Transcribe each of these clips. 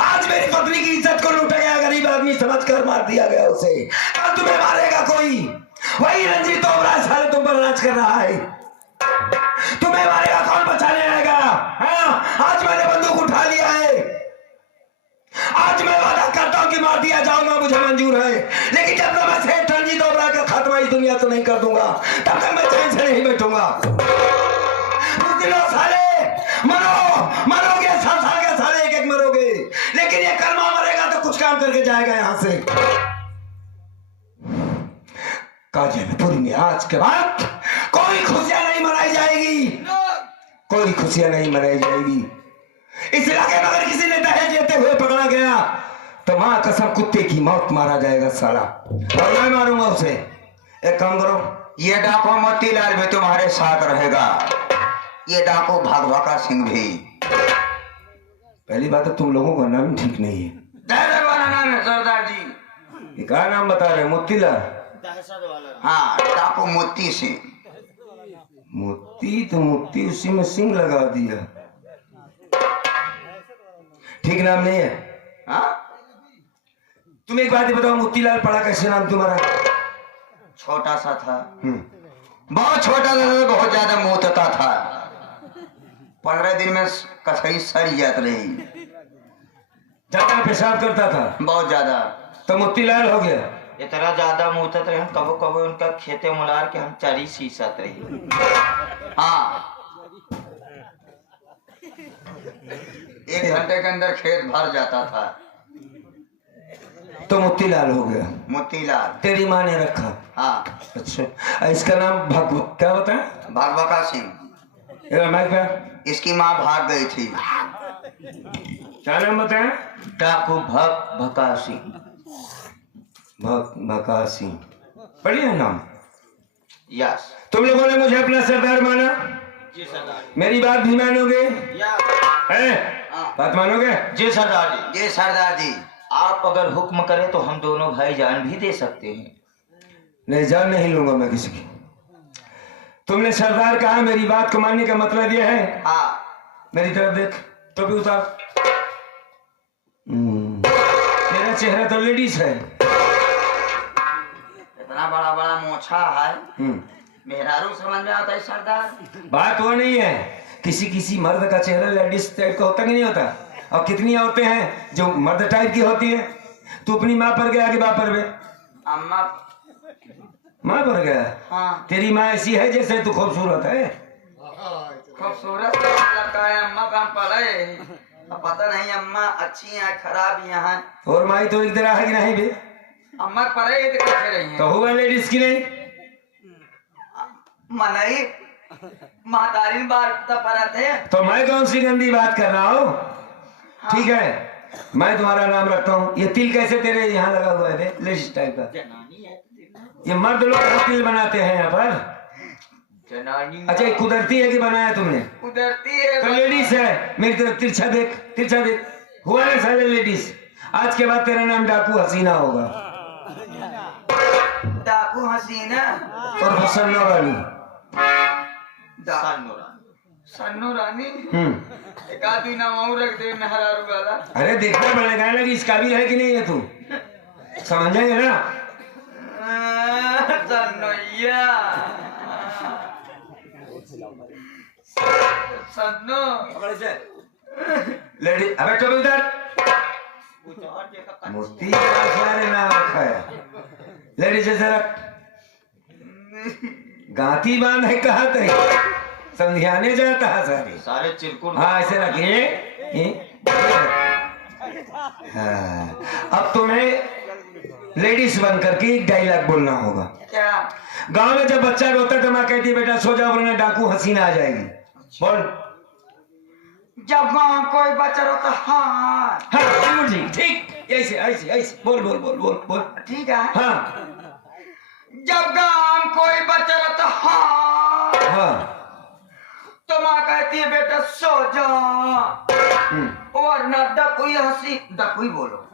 आज मेरी पत्नी की इज्जत को लूटा गया, गरीब आदमी समझकर मार दिया गया उसे। कल तुम्हें मारेगा कोई, वही रंजीत ओबरा साले तुम पर नाच कर रहा है। तुम्हें मारेगा कौन, बचाने आएगा? हाँ, आज मैंने बंदूक उठा लिया है। आज मैं वादा करता हूं कि मार दिया जाऊंगा, मुझे मंजूर है, लेकिन जब तक मैं सेठ रंजीत ओबरा का खात्मा इस दुनिया से नहीं कर दूंगा, तब तक मैं चैन से नहीं बैठूंगा। साले मरो, मरोगे, सब साल के साले एक एक मरोगे, लेकिन ये कर्मा मरेगा तो कुछ काम करके जाएगा यहाँ से। काजलपुर में आज के बाद कोई खुशियां नहीं मनाई जाएगी, कोई खुशियां नहीं मनाई जाएगी। इस इलाके में अगर किसी ने दहेज लेते हुए पकड़ा गया तो मां कसम कुत्ते की मौत मारा जाएगा साला, और मैं मारूंगा उसे। एक काम करो, ये डाकू मोतीलाल भी तुम्हारे साथ रहेगा, ये डाकू भगभका सिंह भी। पहली बात तो तुम लोगों का नाम ठीक नहीं है। दहशत वाला नाम है सरदार जी। क्या नाम बता रहे? मोतीलाल? हाँ, डाकू मोती सिंह। मोती तो मोती, उसी में सिंह लगा दिया, ठीक नाम नहीं है। हाँ, तुम एक बात बताओ, मोतीलाल पड़ा कैसे नाम तुम्हारा? छोटा सा था, बहुत छोटा था, बहुत ज्यादा मोटता था। 15 दिन में कसाई सड़ जात रही, ज्यादा पेशाब करता था, बहुत ज्यादा, तो मोतीलाल हो गया। इतना ज्यादा मुहतत रहे, कबो कबो उनका खेते मुलार के हम चरी सीसत रही। हाँ, 1 घंटे के अंदर खेत भर जाता था। तो मोतीलाल हो गया। मोतीलाल तेरी माँ ने रखा? हाँ। अच्छा, इसका नाम भगवत क्या बताया? भगभका सिंह। इसकी इसकी माँ भाग गई थी। क्या नाम बताया? डाकू भगभका सिंह। भगभका सिंह, बढ़िया नाम। यस। तुम लोगों ने मुझे अपना सरदार माना, जी सरदार। मेरी बात भी मानोगे? है? बात मानोगे? जी सरदार जी। जी सरदार जी। आप अगर हुक्म करें तो हम दोनों भाई जान भी दे सकते हैं। नहीं, जान नहीं लूंगा मैं किसी की। तुमने सरदार कहा, मेरी बात को मानने का मतलब यह है? हाँ। मेरी तरफ देख, तो भी उतार। तेरा चेहरा तो लेडीज है। इतना बड़ा बड़ा मोछा है, मेहरारू समझ में आता है सरदार। बात वो नहीं है, किसी किसी मर्द का चेहरा लेडीज टाइप का होता कि नहीं होता? और कितनी औरतें हैं जो मर्द टाइप की होती है। तू अपनी माँ पर गया कि बाप पर गया? अम्मा। माँ पर गया? हाँ। तेरी माँ ऐसी है जैसे तू खूबसूरत है? खूबसूरत लगता है अम्मा का पड़े, पता नहीं अम्मा अच्छी है खराब यहाँ। और माई तो एक तरह है कि नहीं भी? अम्मा पड़े तो कैसे रही है? तो हुआ लेडीज की नहीं? मनई महतारी बात तो परत है। तो मैं कौन सी गंदी बात कर रहा हूँ? हाँ। ठीक है, मैं तुम्हारा नाम रखता हूँ। ये तिल कैसे तेरे यहाँ लगा हुआ है लेडीज टाइप का? ये मर्द लोग तिल बनाते हैं यहाँ पर। अच्छा, ये कुदरती है कि बनाया तुमने? कुदरती है। तो लेडीज है। मेरी तरफ तिरछा देख, तिरछा देख। हुआ ना साले लेडीज। आज के बाद तेरा नाम डाकू हसीना होगा। डाकू हसीना और सन्नो रानी। सन्नो रानी। एक आदमी नाम और रख दे मेहरारू वाला। अरे देखना पड़ेगा ना कि इस काबिल है कि नहीं है तू, समझेंगे ना? सन्नोया सन्नो लेडी। अबे तो इधर मूर्ति नाम रखा है। लेडीज जैसे रख, गांती बांध है कहा तरी, समझाने जाता है सारे सारे चिरकुट। हाँ, ऐसे रखिए। हाँ, अब तुम्हें लेडीज बन करके एक डायलॉग बोलना होगा। क्या? गांव में जब बच्चा रोता तो माँ कहती है बेटा सो जाओ वरना डाकू हसीना आ जाएगी। बोल। जब गाँव कोई बच्चा रोता, हाँ हाँ जी, ठीक, ऐसे ऐसे ऐसे बोल बोल बोल बोल बोल। ठीक है। हाँ। जब गाँव कोई बच्चा रोता, हाँ हाँ। तो माँ कहती है बेटा सो जा, वरना डकुई हंसी। डकुई बोलो।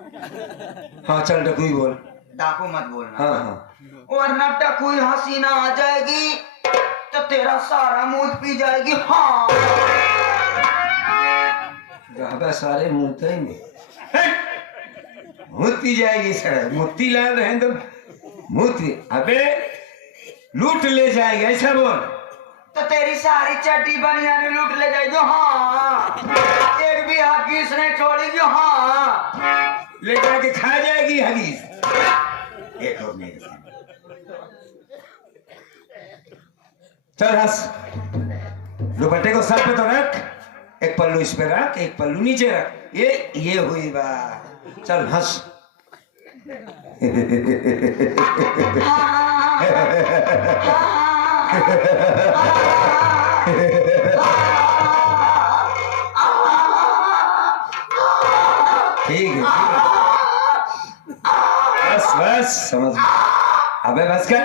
हाँ चल डकुई बोल, डाकू मत बोलना। हाँ हाँ। वरना डकुई हसीना आ जाएगी तो तेरा सारा मूड पी जाएगी। हाँ रहबा सारे मुँहते में मुत्ती जाएगी सर, मुत्ती ला रहे हैं तो मुत्ती, अबे लूट ले जाएगा ऐसा बोल। तो तेरी सारी चड्डी बनियान लूट ले जाएगी। हाँ, एक भी हकीस नहीं छोड़ेगी। हाँ, ले जाके खा जाएगी हगीस। एक और नहीं, चल हंस, दुपट्टे को सर पे तो रख, एक पल्लू इस पे रख, एक पल्लू नीचे रख, ये हुई बात। चल हंस। ठीक है, बस बस समझ, अबे बस कर।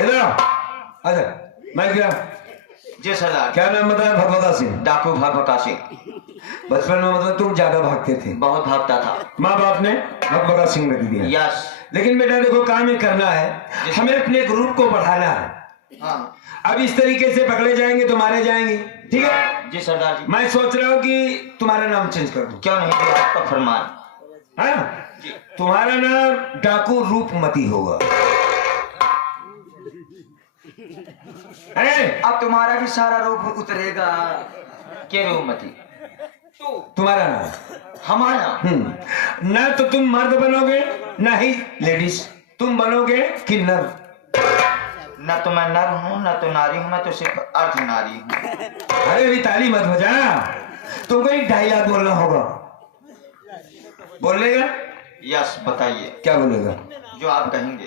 इधर आओ, आजा, मैं क्या? जी सरदार। क्या नाम बताया? भगवता सिंह। डाकू भगवता सिंह। बचपन में मतलब तुम ज्यादा भागते थे? बहुत भागता था। माँ बाप ने भगवता सिंह रख दिया। यस। लेकिन बेटा देखो, काम ये करना है, हमें अपने ग्रुप को बढ़ाना है। हाँ। अब इस तरीके से पकड़े जाएंगे तो मारे जाएंगे, ठीक है? जी सरदार जी। मैं सोच रहा हूँ कि तुम्हारा नाम चेंज कर दूं। क्यों नहीं, आपका फरमान। है ना? तुम्हारा नाम डाकू रूपमती होगा। अब तुम्हारा भी सारा रूप उतरेगा। के रूपमती? तुम्हारा नाम? हमारा? ना तो तुम मर्द बनोगे ना ही लेडीज, तुम बनोगे किन्नर। न तो मैं नर हूँ न तो नारी हूँ, मैं तो सिर्फ अर्ध नारी हूँ। अरे अभी ताली मत बजा, तुमको एक डायलॉग बोलना होगा। बोलेगा? यस, बताइए। क्या बोलेगा? जो आप कहेंगे।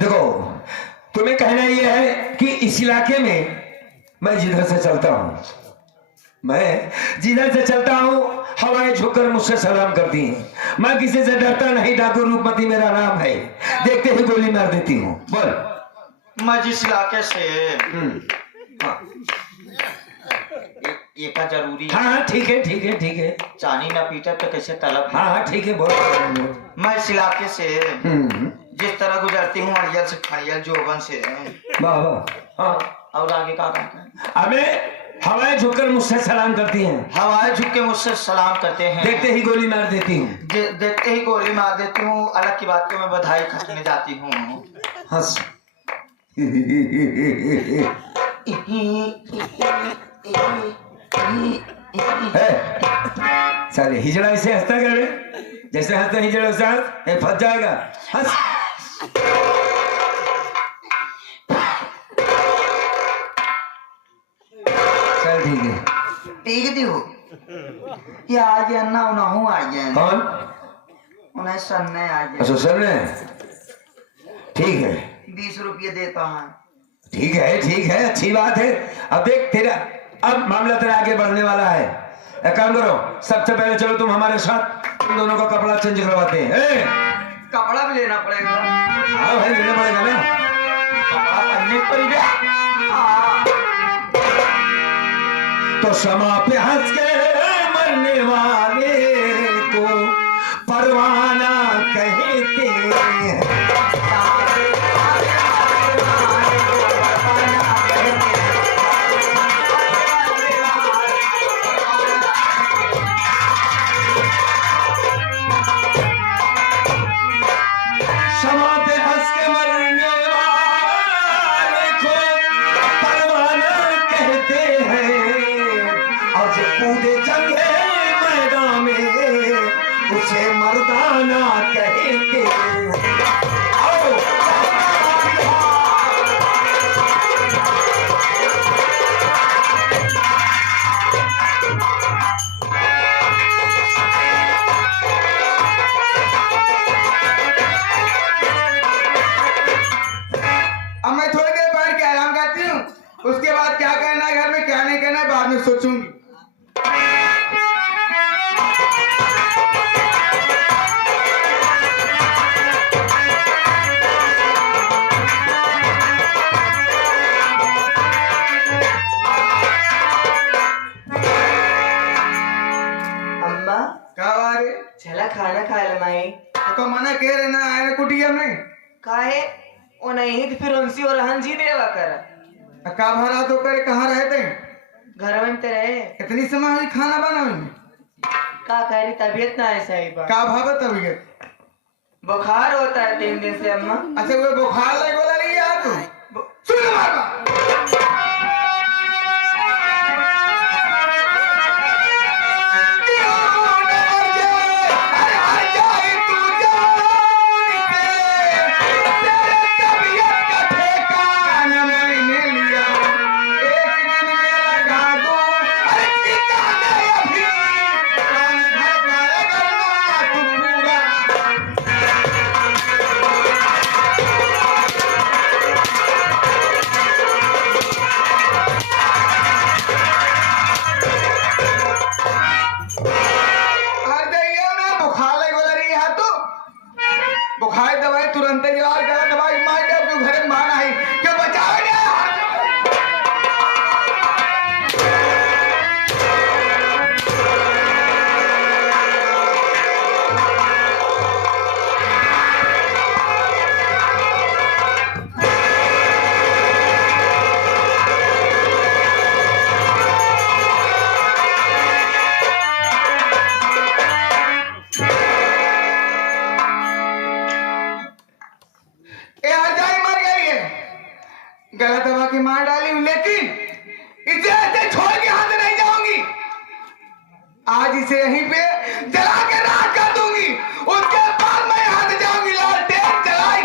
देखो, तुम्हें कहना यह है कि इस इलाके में मैं जिधर से चलता हूँ, हवाएं झुककर मुझसे सलाम करती हैं। मैं किसी से डरता नहीं, डाकू रूपमती मेरा नाम है, देखते ही गोली मार देती हूँ। बोल। मैं जिस इलाके से ये का जरूरी। हाँ ठीक है। चानी ना पीटा तो कैसे तलब। हाँ ठीक है, बोल। मैं इस इलाके से जिस तरह गुजरती हूँ, अड़ियल से खड़ियल जोबन से। वाह। हाँ, और आगे का कहते हैं? अबे हवाएं झुककर मुझसे सलाम करती हैं, हवाएं झुक के मुझसे सलाम करते हैं, देखते ही गोली मार देती हूँ। देखते ही गोली मार देती हूँ। अलग की बात को मैं बधाई खटने जाती हूँ। हंस। साले हिजड़ा ऐसे हंसता कर रहे, जैसे हंसता हिजड़ा वैसे हंस, फंस जाएगा। हंस। चल ठीक है। ठीक थी हो या आ गया ना ना हूँ आ गया। कौन? उन्हें सन्ने आ गया। अच्छा सर ने, ठीक है। 20 रुपये देता है। ठीक है, अच्छी बात है। अब देख तेरा, अब मामला तेरा आगे बढ़ने वाला है। एक काम करो, सबसे पहले चलो तुम हमारे साथ, तुम दोनों का कपड़ा चेंज करवाते हैं। कपड़ा भी लेना पड़ेगा। हाँ भाई, लेना पड़ेगा ना, कपड़ा पहनने पड़ेगा। तो क्षमा पे हंस के मरने वाले को परवाना कहते हैं। क्षमा पे हंस के मरने वाले को परवाना कहते हैं, और जो कूदे जंगे मैदान में उसे मर्दाना कहते हैं। आओ। अब मैं थोड़ी देर बैठ के आराम करती हूँ, उसके बाद क्या कहना है घर में क्या नहीं कहना है बाद में सोचूंगी। अम्मा क्या बारे? चला खाना खा ले माई। तो मना कह रहे ना आए कुटिया में। काहे ओ नहीं तो फिर उनसी और हंसी देवा कर। का भरा तो करे कहाँ रहते? घर में ते रहे। इतनी समय हुई खाना बनावे में? का कह रही तबीयत ना है सही बा। का भावत तबीयत? बुखार होता है 3 दिन से अम्मा। अच्छा वो बुखार लग वाला नहीं यार तू? सुन मारवा। बुखार दवाई तुरंत जवाब करा दवाई मार दे अपने घर में माना है क्यों बचाओ ना गलत दवा की मार डाली हूं लेकिन इसे ऐसे छोड़ के हाथ नहीं जाऊंगी। आज इसे यहीं पे जला के राख कर दूंगी, उसके बाद मैं हाथ जाऊंगी। लालटेन जलाई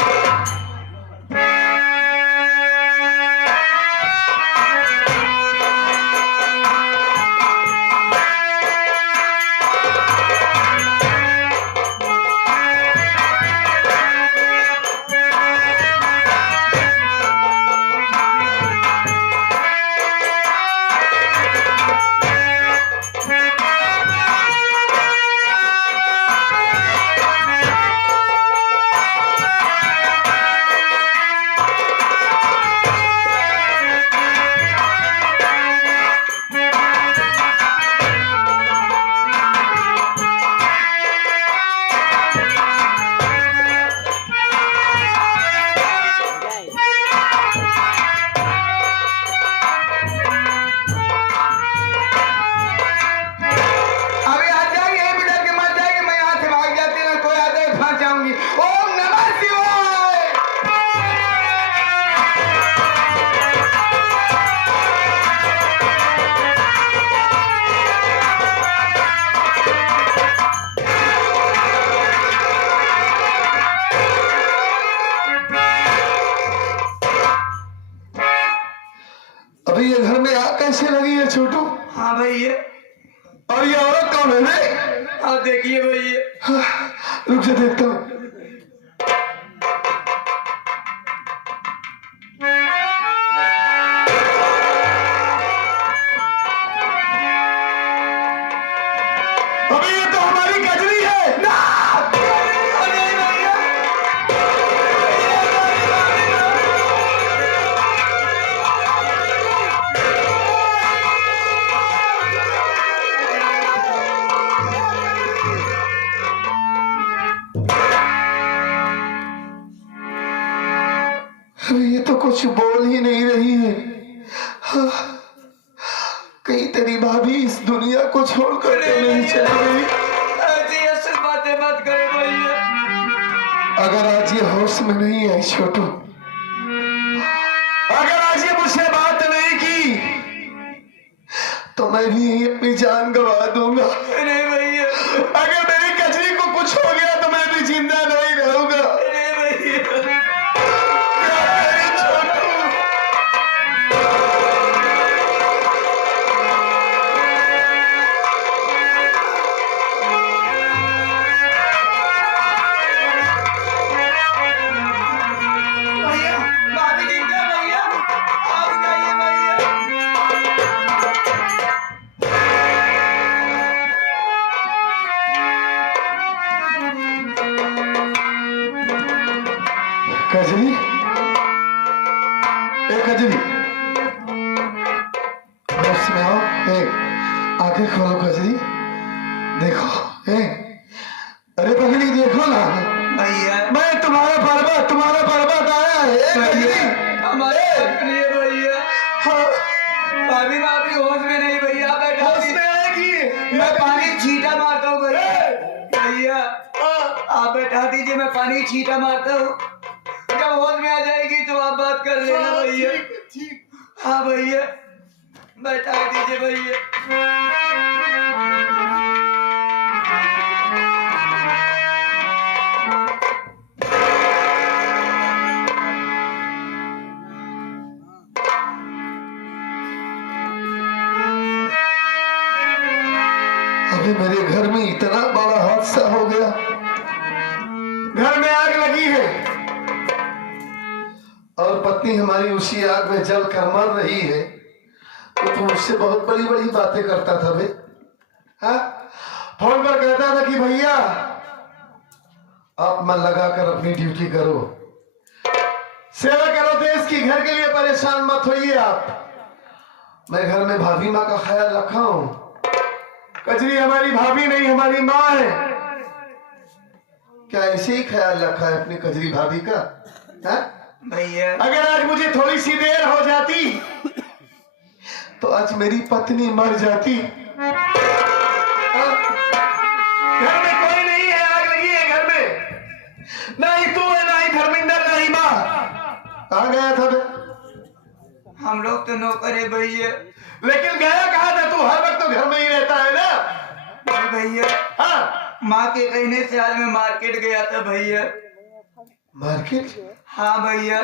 अभी ये घर में आग कैसे लगी है छोटू? हाँ भैया। और ये औरत कौन है रे? आप देखिए भैया। रुक जा देखता हूँ। अभी ये तो हमारी कजरी है ना। ये तो कुछ बोल ही नहीं रही है। हाँ, कहीं तेरी भाभी इस दुनिया को छोड़कर तो नहीं चली गई? ऐसी ऐसी बातें मत करो भैया। अगर आज ये होश में नहीं आई छोटू, अगर आज ये मुझसे बात नहीं की तो मैं भी अपनी जान गंवा दूंगा। नहीं भैया। अगर मेरी कजरी को कुछ हो गया तो मैं भी जिंदा नहीं रहूंगा। नहीं भैया। कजरी, ए कजरी, होश में आओ। ए, आंखें खोलो कजरी, देखो। ए, अरे पगली देखो ना भैया। मैं तुम्हारा पर्वत आया है। ए, कजरी, हमारे भैया। पानी की छींटा मारता हूँ, जब होश में आ जाएगी तो आप बात कर लेना भैया। हाँ भैया, बैठा दीजिए भैया। अबे मेरे घर में इतना बड़ा हादसा हो गया, घर में आग लगी है और पत्नी हमारी उसी आग में जल कर मर रही है। तो तू मुझसे बहुत बड़ी बड़ी बातें करता था बे, हाँ? फोन पर कहता था कि भैया आप मन लगाकर अपनी ड्यूटी करो, सेवा करो देश की, घर के लिए परेशान मत होइए आप। मैं घर में भाभी माँ का ख्याल रखा हूं। कजरी हमारी भाभी नहीं, हमारी माँ है। क्या ऐसे ही ख्याल रखा है अपनी कजरी भाभी का, हाँ? भैया अगर आज मुझे थोड़ी सी देर हो जाती तो आज मेरी पत्नी मर जाती। हाँ? घर में कोई नहीं है, आग लगी है घर में, ना ही तू है, ना ही धर्मिंदर, ना ही माँ। कहाँ गया था बे? हम लोग तो नौकर है भैया। लेकिन गया कहाँ था तू? हर वक्त तो घर में ही रहता है ना। अरे भैया, हाँ, माँ के कहने से आज मैं मार्केट गया था भैया। मार्केट? हाँ भैया।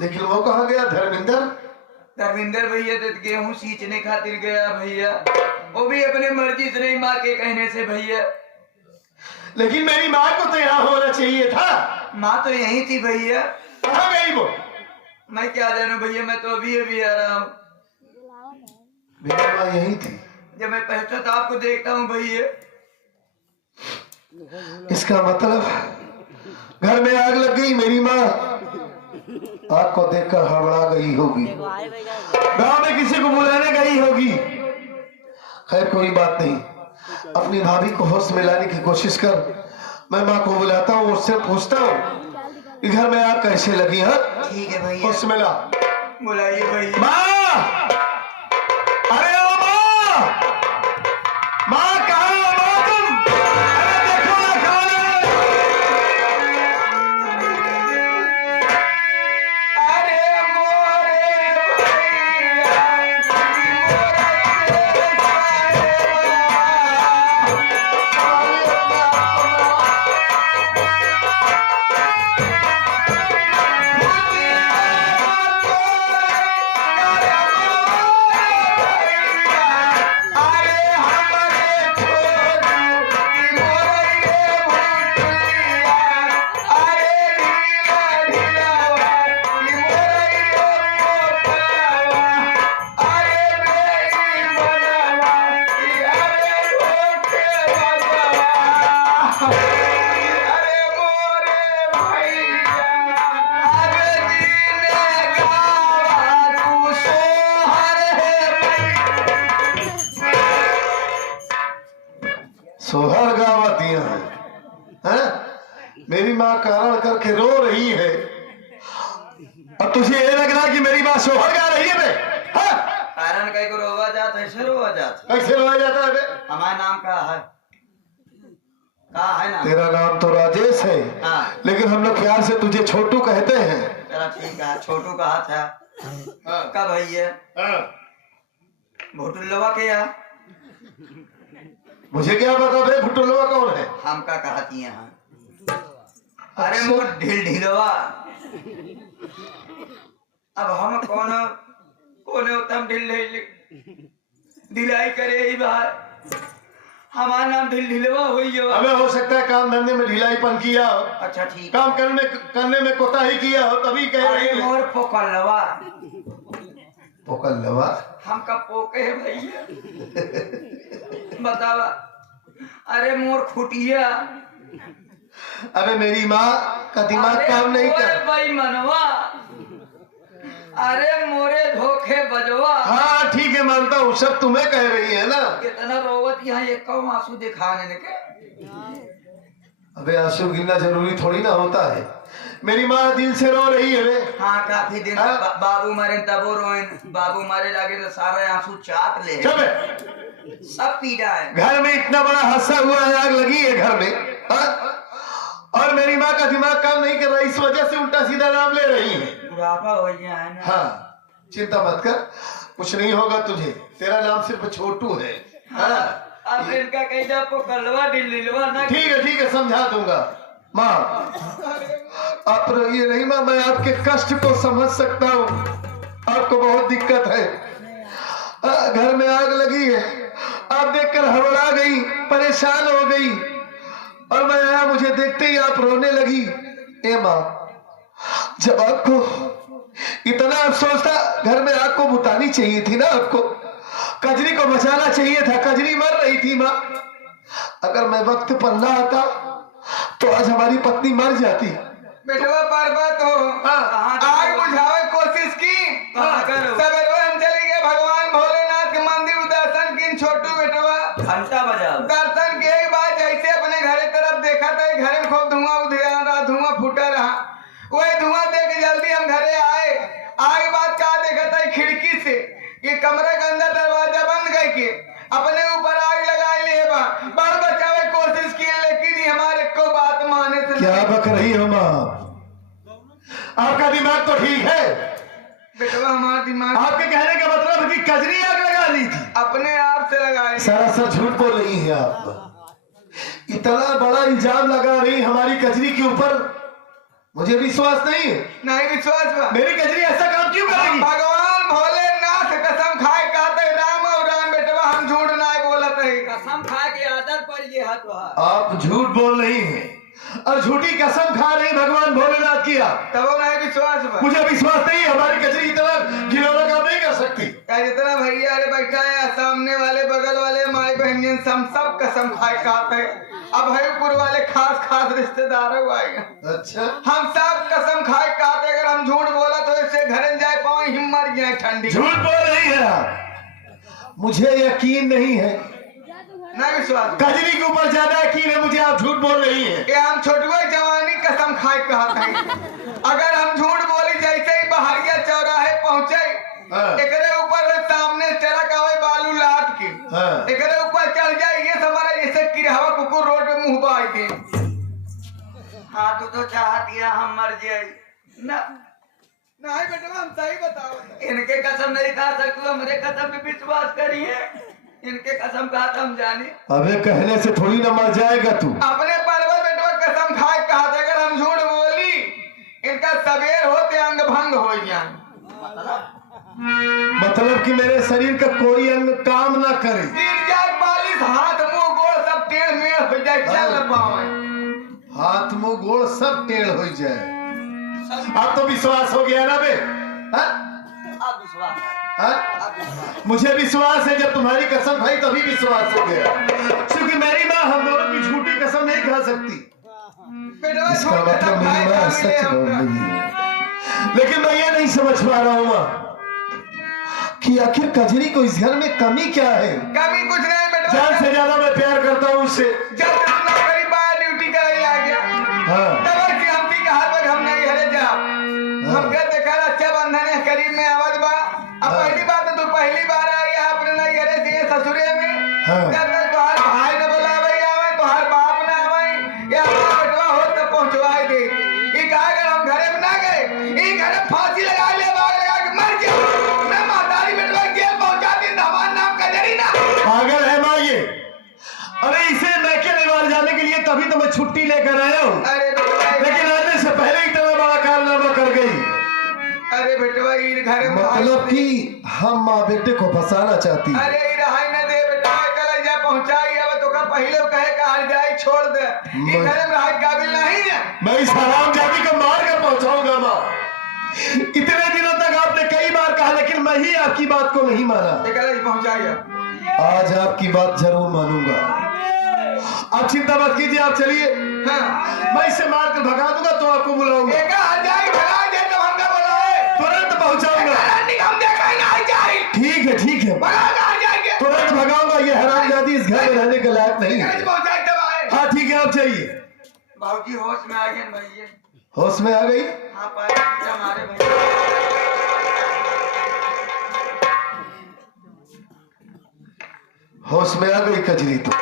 लेकिन वो कहाँ गया धर्मिंदर? धर्मिंदर भैया तो गेहूं सींचने खातिर गया भैया, वो भी अपने मर्जी से नहीं, माँ के कहने से भैया। लेकिन मेरी माँ को तो यहाँ होना चाहिए था। माँ तो यही थी भैया। कहाँ गई वो? मैं क्या जानू भैया, मैं तो अभी आ रहा हूँ। मेरी माँ यही थी। जब मैं पहचान तो आपको देखता हूँ भैया। इसका मतलब घर में आग लग गई, मेरी माँ आग को देखकर हड़बड़ा गई होगी, गांव में किसी को बुलाने गई होगी। खैर कोई बात नहीं, अपनी भाभी को होश में लाने की कोशिश कर। मैं माँ को बुलाता हूँ, उससे पूछता हूँ कि घर में आग कैसे लगी। हाँ ठीक है भैया, होश में ला। बुलाइए भैया। माँ, अरे ओ माँ, माँ कहाँ हो माँ तुम? अरे देखो ना कौन है? अरे मोरे सोहर गावतियां हैं, मेरी माँ कारण करके रो रही है और तुझे ये लग रहा कि मेरी माँ सोहर गा रही है बे? हाँ? कारण कहीं को रोवा जाता है, रोवा जाता कैसे रोया जाता है बे? हमारा नाम का है, कहा है ना? तेरा नाम तो राजेश है, हाँ। लेकिन हम लोग प्यार से तुझे छोटू कहते हैं। चला ठीक है, छोटू का हाथ है। का भैया भोटुल्लवा के यहाँ मुझे क्या पता बे भुटुलवा कौन है? हम का कहती यहाँ। अरे वो ढील ढीलवा, अब हम कौन उत्तम ढिलाई करे ही बाहर। हमारा नाम ढील ढीलवा हुई हो। हमें हो सकता है काम धंधे में ढिलाईपन किया हो, अच्छा ठीक, काम करने में कोताही किया हो, तभी कह रही है। मोर पोकलवा, पोकलवा हमका पोके है भैया। बतावा, अरे मोर खुटिया। अबे मेरी माँ का दिमाग काम नहीं कर। भाई मनवा, अरे मोरे धोखे बजवा। हाँ ठीक है, मानता हूँ, सब तुम्हें कह रही है ना। कितना रोवत यहाँ एक कम आंसू दिखाने के। अबे आंसू गिरना जरूरी थोड़ी ना होता है, मेरी माँ दिल से रो रही है बे। हाँ काफी दिन हाँ? बाबू मारे तबो रोइन, बाबू मारे लागे तो सारे आंसू चाट ले, चुप, सब पीड़ा है। घर में इतना बड़ा हादसा हुआ है, आग लगी है घर में, हाँ? और मेरी माँ का दिमाग काम नहीं कर रहा, इस वजह से उल्टा सीधा नाम ले रही है। बुढ़ापा हो गया है ना। हाँ, चिंता मत कर, कुछ नहीं होगा तुझे। तेरा नाम सिर्फ छोटू है। हाँ, अब इनका कहीं आपको कलवा डिलवा ना। ठीक है, समझा दूंगा। माँ आप रोइए नहीं माँ, मैं आपके कष्ट को समझ सकता हूँ। आपको बहुत दिक्कत है, घर में आग लगी है, आप देखकर हड़बड़ा गई, परेशान हो गई, और मैं आया, मुझे देखते ही आप रोने लगी। ए माँ, जब आपको इतना अफसोस था, घर में आग को बुतानी चाहिए थी ना, आपको कजरी को बचाना चाहिए था। कजरी मर रही थी माँ, अगर मैं वक्त पर ना आता तो आज हमारी पत्नी मर जाती। बेटवा पर्वत हो, आग बुझावे कोशिश की, सवेरे हम चले गए भगवान भोलेनाथ के मंदिर दर्शन की। छोटू बेटवा घंटा बजाओ। दर्शन के एक बार जैसे अपने घर तरफ देखा था, घर में खूब धुआं उधिया रहा, धुआं फूटा रहा। वही धुआं देख जल्दी हम घरे आए। आगे बात क्या देखा था, खिड़की से ये कमरे के अंदर दरवाजा बंद करके अपने ऊपर आग लगा लिए बाल बचावे कोशिश की, लेकिन ये हमारे को बात माने से क्या बक रही हो माँ? आपका दिमाग तो ठीक है बेटवा, हमारा दिमाग आपके कहने का मतलब है कि कजरी आग लगा दी थी। अपने आप से लगाई। सरासर झूठ बोल रही है आप। इतना बड़ा इल्जाम लगा रही हमारी कजरी के ऊपर, मुझे विश्वास नहीं है। नहीं विश्वास बा। मेरी कजरी ऐसा काम क्यों करेगी? भगवान भोलेनाथ कसम खाए कहते राम और राम बेटवा, हम झूठ नहीं बोलत है। कसम खा के आदर पर ये हाथ वहाँ। आप झूठ बोल रही हैं और झूठी कसम खा रही भगवान भोलेनाथ की। आप तब नहीं विश्वास बा। मुझे विश्वास नहीं है, हमारी कजरी इतना घिनौना काम नहीं कर सकती। यार जितना भैया अरे बैठा है, सामने वाले बगल वाले माई बहन हम सब कसम खाए कहते हैं। अब हरिपुर वाले खास खास रिश्तेदार आएगा। अच्छा, हम सब कसम खाए कहते, अगर हम झूठ बोला तो इससे घर जाए पाओ हिम मर जाए ठंडी। झूठ बोल रही है आप, मुझे यकीन नहीं है। नहीं विश्वास। कजरी के ऊपर ज्यादा यकीन है मुझे, आप झूठ बोल रही हैं। ये हम छोटुआ जवानी कसम खाए कहते हैं। अगर हम झूठ बोली जैसे ही बहरिया चौराहे पहुंचे, एकरे ऊपर सामने चरक आवे बालू लाद के, एकरे ऊपर चढ़ जाए, ये हमारा जैसे किरहवा कुकुर रोड पे मुंह बाई दे। हाँ तू तो चाहती है हम मर जाए ना। नहीं बेटा, हम सही बताओ। इनके कसम नहीं खा सकते, मेरे कसम पे विश्वास करिए। इनके कसम कहा था हम जाने। अबे कहने से थोड़ी ना मर जाएगा तू। अपने पर्वत बेटवा कसम खाए कहा था, अगर हम झूठ बोली इनका सवेर होते अंग भंग हो जाए। मतलब कि मेरे शरीर का कोई अंग काम ना करे। 3,042 हाथ मुंह गोड़ सब टेढ़ मेढ़ हो जाए, चल पावे। हाथ मुंह गोड़ सब टेढ़ हो जाए। अब तो विश्वास हो गया ना बे? अब विश्वास है। मुझे विश्वास है, जब तुम्हारी कसम खाई तभी विश्वास हो गया, क्योंकि मेरी माँ हम दोनों की झूठी कसम नहीं खा सकती। इसका मतलब मेरी माँ सच बोल रही है। लेकिन मैं ये नहीं समझ पा रहा हूँ माँ कि आखिर कजरी को इस घर में कमी क्या है? कमी कुछ नहीं बेटा, जान से ज्यादा मैं प्यार करता हूँ उससे। जब नौकरी पाया ड्यूटी करे आ गया, तब ऐसी हमकी कहा तक हम नहीं हरे जा। हम कहते देखा अच्छा बंधन है करीब में आवाज बा। अब पहली बात तो पहली बार आई है अपने नहीं हरे दिए ससुरे में। जब तक तुहार भाई ने बुलावे आवे, तुहार बाप ने आवे, या बेटवा हो तो पहुंचवाए दे। ये कहा अगर हम घरे में ना गए, ये घरे फांसी लगा ले, बाग लगा के मर जाओ। मैं मातारी बेटवा जेल पहुंचा दी, हमारा नाम कजरी ना। पागल है माँ ये। अरे इसे मैके लेवाल जाने के लिए तभी तो मैं छुट्टी लेकर आया हूँ, लेकिन आने से पहले ही इतना बड़ा कारनामा कर गई। अरे बेटवा ये घर में मतलब कि हम माँ बेटे को फंसाना चाहती है। अरे रहाई न दे बेटा, कल जा पहुंचाई अब तो का पहले कहे का हर जाए छोड़ दे। ये घर में रहाई काबिल नहीं है। मैं इस हराम जाति को मार कर पहुंचाऊंगा माँ। इतने दिनों तक आपने कई बार कहा, लेकिन मैं ही आपकी बात को नहीं माना। पहुंचाइए, आज आपकी बात जरूर मानूंगा। आप चिंता मत कीजिए, आप चलिए। हाँ। मैं इसे मार कर भगा दूंगा तो आपको बुलाऊंगा। तुरंत पहुंचाऊंगा। ठीक है तुरंत भगाऊंगा। ये हरामजादी इस घर में रहने के लायक नहीं है। हाँ ठीक है, आप चाहिए। बाबूजी होश में आ गए भैया। होश में आ गई? हाँ पाए हमारे भैया। होश में आ गई कजरी तो।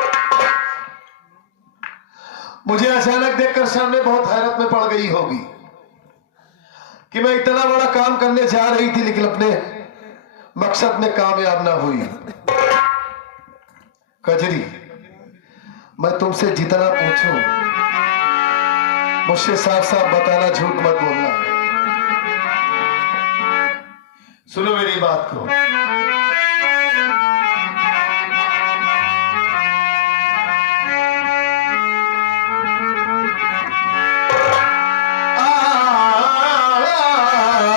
मुझे अचानक देखकर सामने बहुत हैरत में पड़ गई होगी कि मैं इतना बड़ा काम करने जा रही थी लेकिन अपने मकसद में कामयाब ना हुई। कजरी, मैं तुमसे जितना पूछूं मुझसे साफ साफ बताना, झूठ मत बोलना। सुनो मेरी बात को।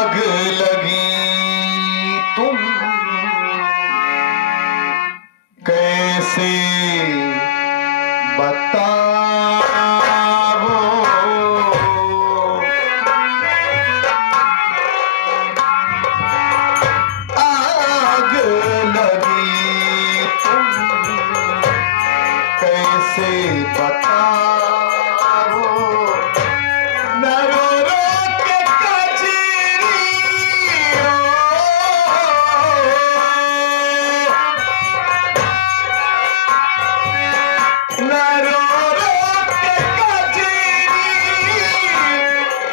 आग लगी तुम कैसे बताओ, आग लगी तुम कैसे बताओ, न रो रो के कजरियो, न रो रो के कजरी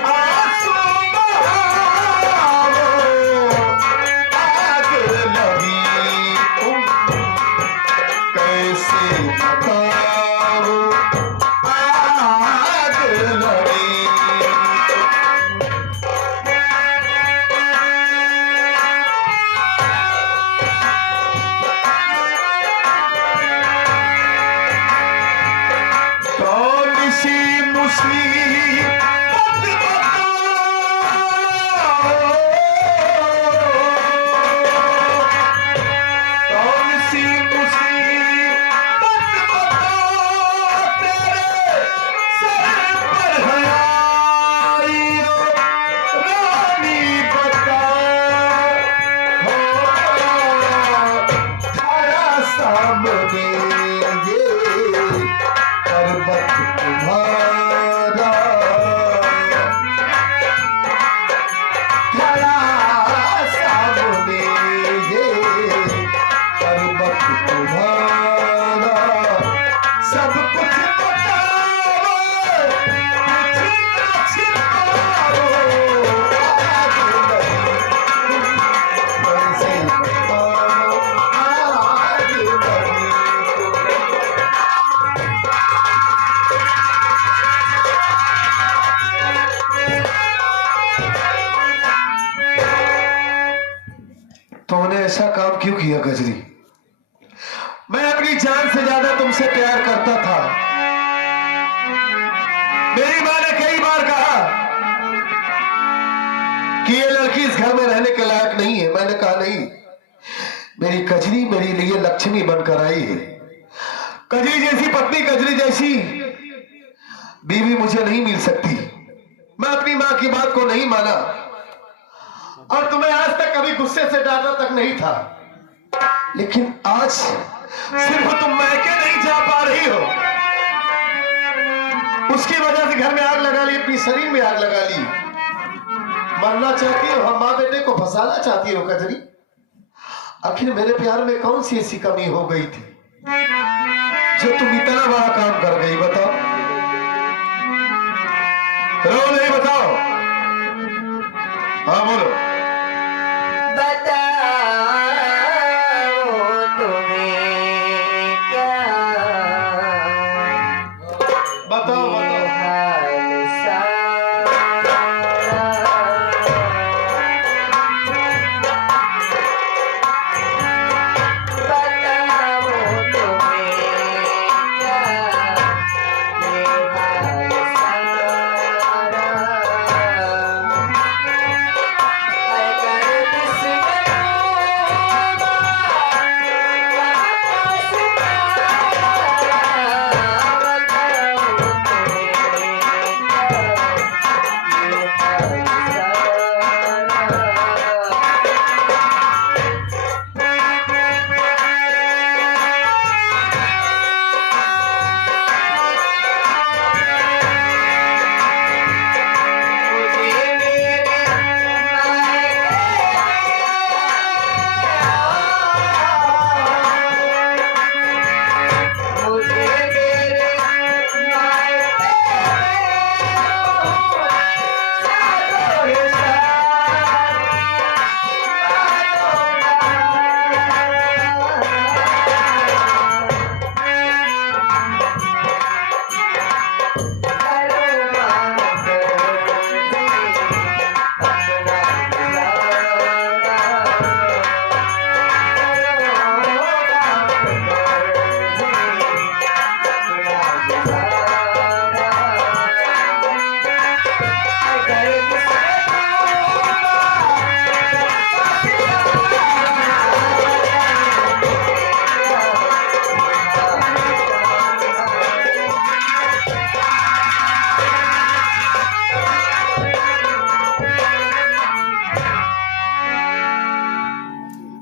आंसू बहाओ, आग लगी तुम कैसे बताओ, आग लगी। कौन सी मुसीबत बताओ, कौन सी मुसीबत बताओ, तेरे सर पर है आई हो, रानी बताओ, खड़ा सामने ये पर्वत तुम्हारा, खड़ा सामने ये पर्वत तुम्हारा, सब कुछ बताओ, कुछ न छिपाओ, आग लगी तुम कैसे बताओ, आग लगी। तुमने ऐसा काम क्यों किया गजरी? मैं अपनी जान से ज्यादा तुमसे प्यार करता था। मेरी मां ने कई बार कहा कि ये लड़की इस घर में रहने के लायक नहीं है। मैंने कहा नहीं, मेरी कजरी मेरे लिए लक्ष्मी बनकर आई है। कजरी जैसी पत्नी, कजरी जैसी बीवी मुझे नहीं मिल सकती। मैं अपनी मां की बात को नहीं माना और तुम्हें आज तक कभी गुस्से से डांटा तक नहीं था, लेकिन आज सिर्फ तुम मैके नहीं जा पा रही हो, उसकी वजह से घर में आग लगा ली, अपनी शरीर में आग लगा ली। मरना चाहती हो, हम माँ बेटे को फंसाना चाहती हो कजरी? आखिर मेरे प्यार में कौन सी ऐसी कमी हो गई थी जो तुम इतना बड़ा काम कर गई? बताओ, रो नहीं, बताओ। हाँ बोलो। बताओ तुम्हें क्या बताओ ये हाल सारा, बताओ तुम्हें क्या ये हाल सारा,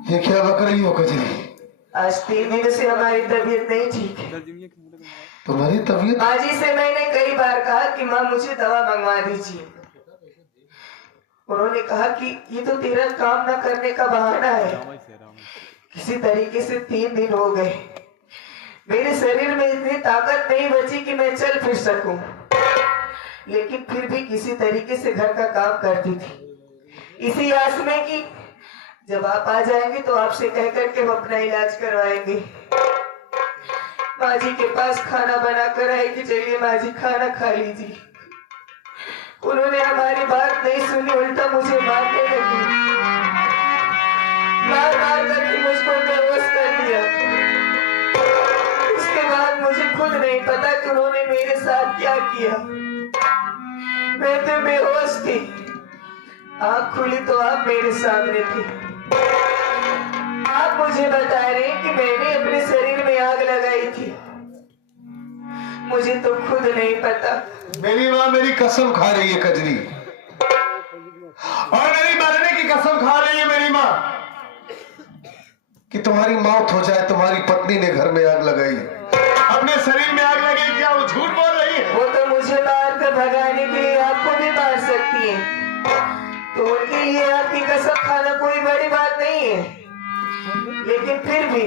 ये क्या बक रही हो कजरी? आज 3 दिन से हमारी तबीयत नहीं ठीक है। तुम्हारी तबीयत? माँ जी से मैंने कई बार कहा कि माँ मुझे दवा मंगवा दीजिए। उन्होंने कहा कि ये तो तेरा काम न करने का बहाना है। किसी तरीके से 3 दिन हो गए, मेरे शरीर में इतनी ताकत नहीं बची कि मैं चल फिर सकूं, लेकिन फिर भी किसी तरीके से घर का काम करती थी, इसी आस में कि जब आप आ जाएंगे तो आपसे कह करके हम अपना इलाज करवाएंगे। माँ जी के पास खाना बना कर आई कि चलिए माँ जी खाना खा लीजिए। उन्होंने हमारी बात नहीं सुनी, उल्टा मुझे मारने लगी, मार मार करके मुझको बेहोश कर दिया। उसके बाद मुझे खुद नहीं पता कि उन्होंने मेरे साथ क्या किया। मैं तो बेहोश थी, आँख खुली तो आप मेरे सामने थे। आप मुझे बता रहे हैं कि मैंने अपने शरीर में आग लगाई थी, मुझे तो खुद नहीं पता। मेरी माँ मेरी कसम खा रही है कजरी, और मेरी मरने की कसम खा रही है मेरी माँ कि तुम्हारी मौत हो जाए। तुम्हारी पत्नी ने घर में आग लगाई, अपने शरीर में आग लगाई। क्या वो झूठ बोल रही है? वो तो मुझे मार कर भगाने के लिए आपको भी मार सकती है, तो उनके लिए आपकी कसम खाना कोई बड़ी बात नहीं है। लेकिन फिर भी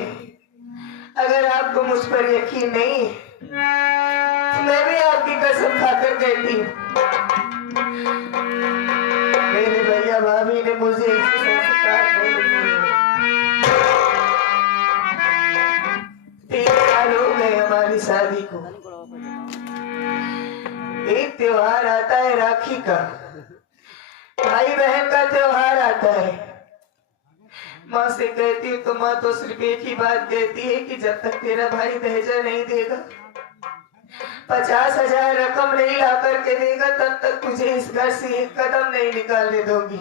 अगर आपको मुझ पर यकीन नहीं है तो मैं भी आपकी कसम खाकर कहती हूँ, मेरे भैया भाभी ने मुझे ऐसे संस्कार नहीं दिए। 3 साल हो गए हमारी शादी को। एक त्योहार आता है राखी का, भाई बहन का त्योहार आता है। माँ से कहती हूँ तो माँ तो सिर्फ एक ही बात कहती है कि जब तक तेरा भाई दहेजा नहीं देगा, 50,000 रकम नहीं ला करके देगा, तब तक तुझे इस घर से एक कदम नहीं निकालने दूंगी।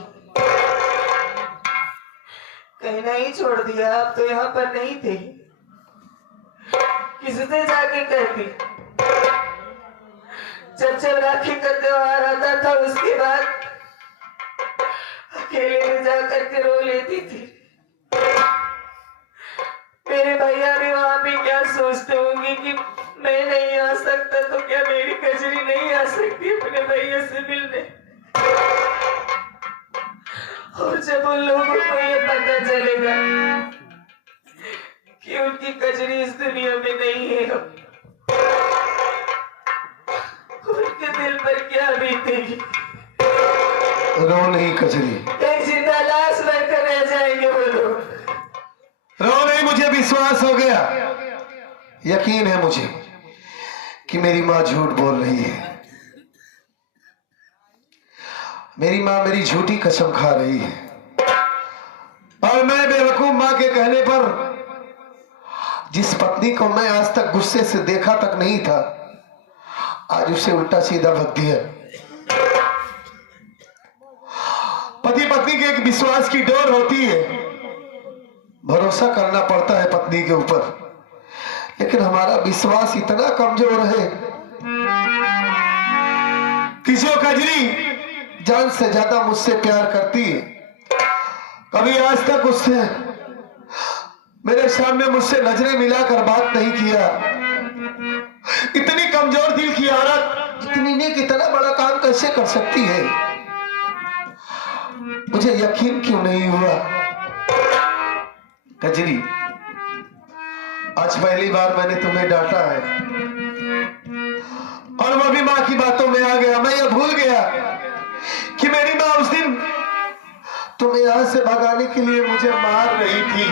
कहना ही छोड़ दिया, आप तो यहाँ पर नहीं थे, किससे जाके कहती। जब राखी का त्योहार आता था उसके बाद अकेले में जाकर के रो लेती थी। मेरे भैया भी वहां भी क्या सोचते होंगे कि मैं नहीं आ सकता तो क्या मेरी कजरी नहीं आ सकती अपने भैया से मिलने। और जब उन लोगों को ये पता चलेगा कि उनकी कजरी इस दुनिया में नहीं है, उनके दिल पर क्या बीतेगी। रो नहीं कजरी, एक जिंदा लाश बनकर रह जाएंगे वो लोग। रो नहीं, मुझे विश्वास हो गया, यकीन है मुझे कि मेरी माँ झूठ बोल रही है। मेरी माँ मेरी झूठी कसम खा रही है, और मैं बेवकूफ माँ के कहने पर जिस पत्नी को मैं आज तक गुस्से से देखा तक नहीं था, आज उसे उल्टा सीधा भग दिया। पति पत्नी के एक विश्वास की डोर होती है, भरोसा करना पड़ता है पत्नी के ऊपर, लेकिन हमारा विश्वास इतना कमजोर है कि जो कजरी जान से ज्यादा मुझसे प्यार करती है, कभी आज तक उसने मेरे सामने मुझसे नजरें मिलाकर बात नहीं किया। इतनी कमजोर दिल की औरत इतनी नेक इतना बड़ा काम कैसे कर सकती है? मुझे यकीन क्यों नहीं हुआ? कजरी, आज पहली बार मैंने तुम्हें डांटा है, और मैं भी माँ की बातों में आ गया। मैं ये भूल गया कि मेरी माँ उस दिन तुम्हें यहां से भगाने के लिए मुझे मार रही थी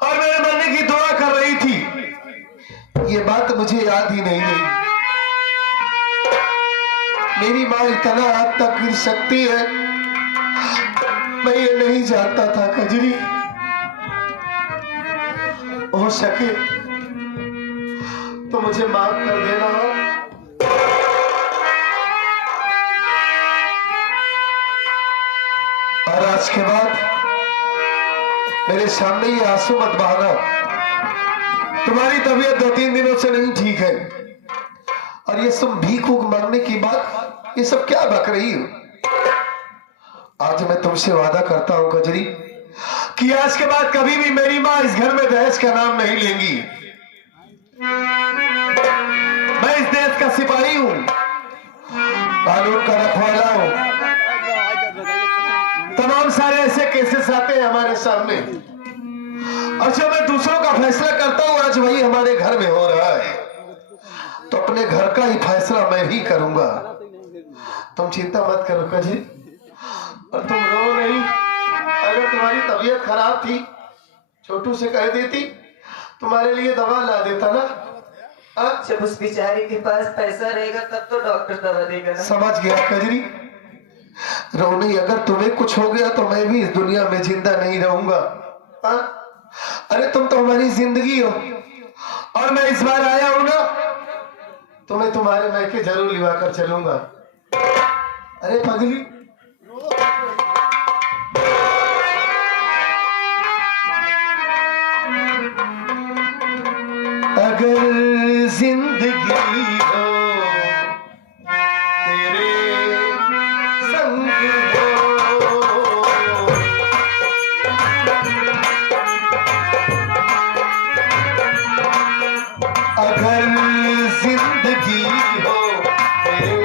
और मेरे मरने की दुआ कर रही थी। ये बात मुझे याद ही नहीं रही। मेरी माँ इतना हद तक गिर सकती है, मैं ये नहीं जानता था कजरी। हो सके तो मुझे माफ कर देना। और आज के बाद मेरे सामने ये आंसू मत बहाना। तुम्हारी तबीयत 2-3 दिनों से नहीं ठीक है, और ये सब भीख भूख मांगने की बात, ये सब क्या बक रही हो? आज मैं तुमसे वादा करता हूं कजरी कि आज के बाद कभी भी मेरी माँ इस घर में दहेज का नाम नहीं लेंगी। मैं इस देश का सिपाही हूं, कानून का रखवाला हूं। तमाम सारे ऐसे केसेस आते हैं हमारे सामने और जब मैं दूसरों का फैसला करता हूं, आज वही हमारे घर में हो रहा है, तो अपने घर का ही फैसला मैं ही करूंगा। तुम चिंता मत करो कजी, और तुम रो नहीं। अगर तुम्हारी तबीयत खराब थी, छोटू से कह देती तुम्हारे लिए दवा ला देता ना। जब उस बेचारे के पास पैसा रहेगा तब तो डॉक्टर दवा देगा ना। समझ गया कजरी, रो नहीं। अगर तुम्हें कुछ हो गया तो मैं भी इस दुनिया में जिंदा नहीं रहूंगा। अरे तुम तो हमारी जिंदगी हो, और मैं इस बार आया हूं ना, तुम्हें तुम्हारे मैके जरूर लिवा कर चलूंगा। अरे पगली, अगर जिंदगी हो तेरे संग हो, अगर जिंदगी हो तेरे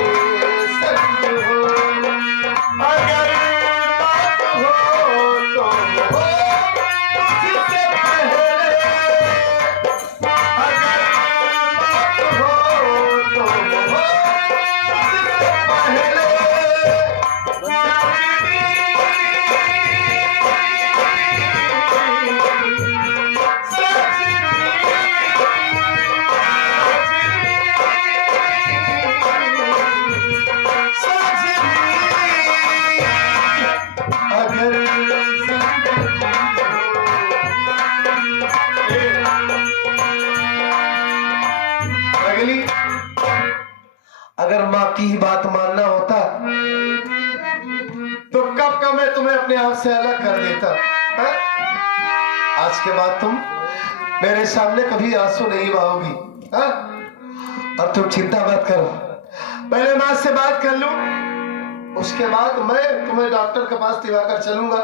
संग हो, अगर बात हो तो हो मुझसे पहले, अगर बात हो तो हो मुझसे पहले। अगली, अगर माँ की ही बात मानना होता तो कब का मैं तुम्हें अपने आप से अलग कर देता। है? आज के बाद तुम मेरे सामने कभी आंसू नहीं बहाओगी। और तुम चिंता मत करो, पहले माँ से बात कर लूं, उसके बाद मैं तुम्हें डॉक्टर के पास दिलाकर चलूंगा,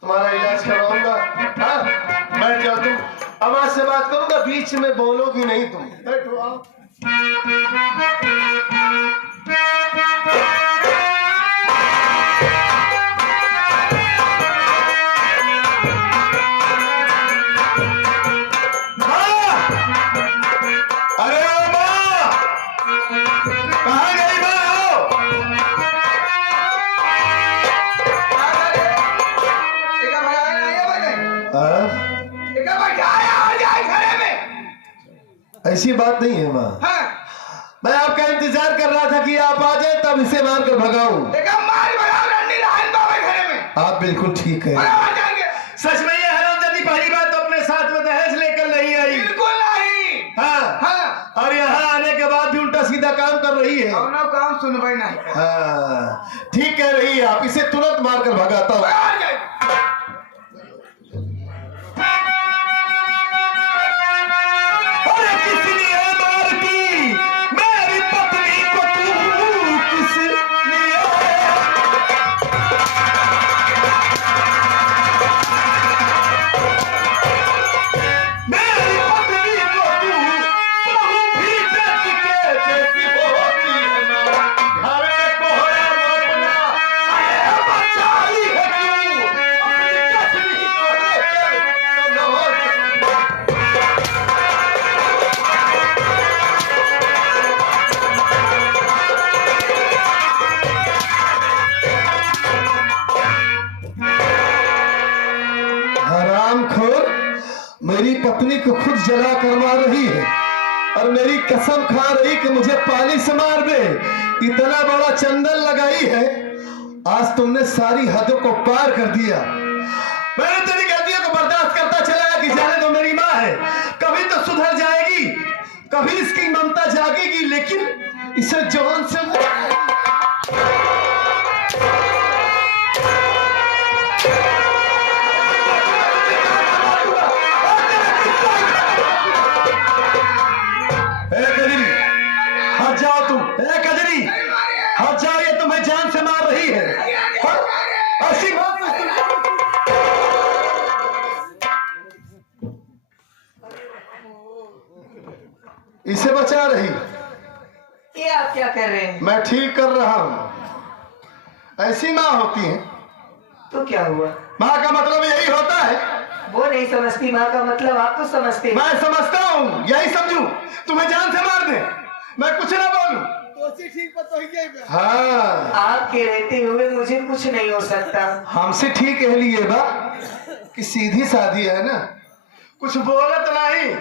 तुम्हारा इलाज करवाऊंगा। बैठ जाओ तुम, अब माँ से बात करूंगा, बीच में बोलोगी नहीं तुम। बैठो आओ। अरे माँ, कहाँ गई माँ? आओ। ऐसी बात नहीं है माँ। मैं आपका इंतजार कर रहा था कि आप आ जाए, तब इसे मार कर भगाऊं। आप बिल्कुल ठीक है। सच में ये हरामजादी पहली बात तो अपने साथ में दहेज लेकर नहीं आई। बिल्कुल नहीं। हाँ, और यहाँ आने के बाद भी उल्टा सीधा काम कर रही है। काम सुन भाई नहीं। हाँ, ठीक कह रही है आप, इसे तुरंत मारकर भगाता हूँ। अरे किसने मार दी मेरी पत्नी को, तू किस लिए? मेरी पत्नी को तू बहू भी देख के जैसी होती है ना, घर में कोहरा मोहरा, अरे बचाई है क्यों अपनी पत्नी को लेकर नौर। हरामखोर मेरी पत्नी को खुद जला कर मार रही है और मेरी कसम खा रही कि मुझे पानी से मार दे। इतना बड़ा चंदन लगाई है, आज तुमने सारी हदों को पार कर दिया। मैंने तेरी गलतियों को बर्दाश्त करता चला कि जाने तो मेरी माँ है, कभी तो सुधर जाएगी, कभी इसकी ममता जागेगी, लेकिन इसे जवान से हट जाओ तुम। कजरी, हट जाओ, ये तुम्हें जान से मार रही है। मैं ठीक कर रहा हूँ। ऐसी माँ होती है। तो क्या हुआ? माँ का मतलब यही होता है। वो नहीं समझती माँ का मतलब, आप तो समझते हैं। मैं समझता हूँ, यही समझू तुम्हें जान से मार दे, मैं कुछ ना बोलूं। हाँ, आपके रहते हुए मुझे कुछ नहीं हो सकता। हमसे ठीक कह लिए बा कि सीधी साधी है ना, कुछ बोलत नहीं,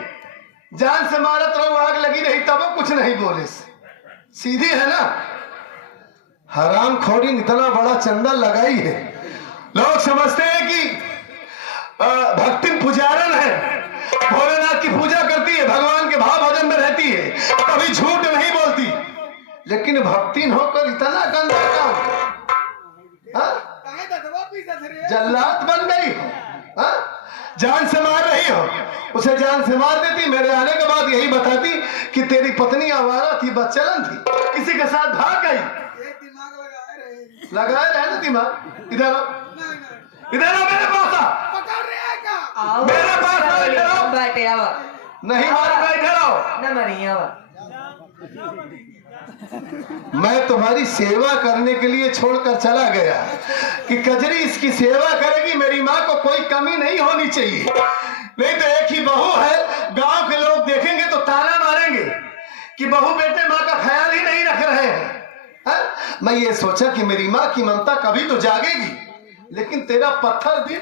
जान से मारत रहो, आग लगी रही तब कुछ नहीं बोले, सीधी है ना। हराम खोरी इतना बड़ा चंदा लगाई है, लोग समझते हैं कि भक्ति पुजारन है, भोलेनाथ की पूजा करती है, भगवान के भाव भजन में रहती है, कभी झूठ नहीं बोलती, लेकिन भक्ति होकर इतना गंदा काम, जल्लाद बन गई हो, जान से मार रही हो, उसे जान से मार देती, मेरे आने के बाद यही बताती कि तेरी पत्नी आवारा थी, बच्चलन थी, किसी के साथ भाग गई। लगाए रहे ना दिमाग। इधर आओ, इधर आओ, मेरे पास आओ, मेरे पास आओ, इधर आओ। बैठे आओ, नहीं मारूंगा, इधर आओ। न मरी आओ। मैं तुम्हारी सेवा करने के लिए छोड़कर चला गया कि कजरी इसकी सेवा करेगी, मेरी माँ को कोई कमी नहीं होनी चाहिए, नहीं तो एक ही बहू है, गांव के लोग देखेंगे तो ताना मारेंगे कि बहू बेटे माँ का ख्याल ही नहीं रख रहे हैं। मैं ये सोचा कि मेरी माँ की ममता कभी तो जागेगी, लेकिन तेरा पत्थर दिल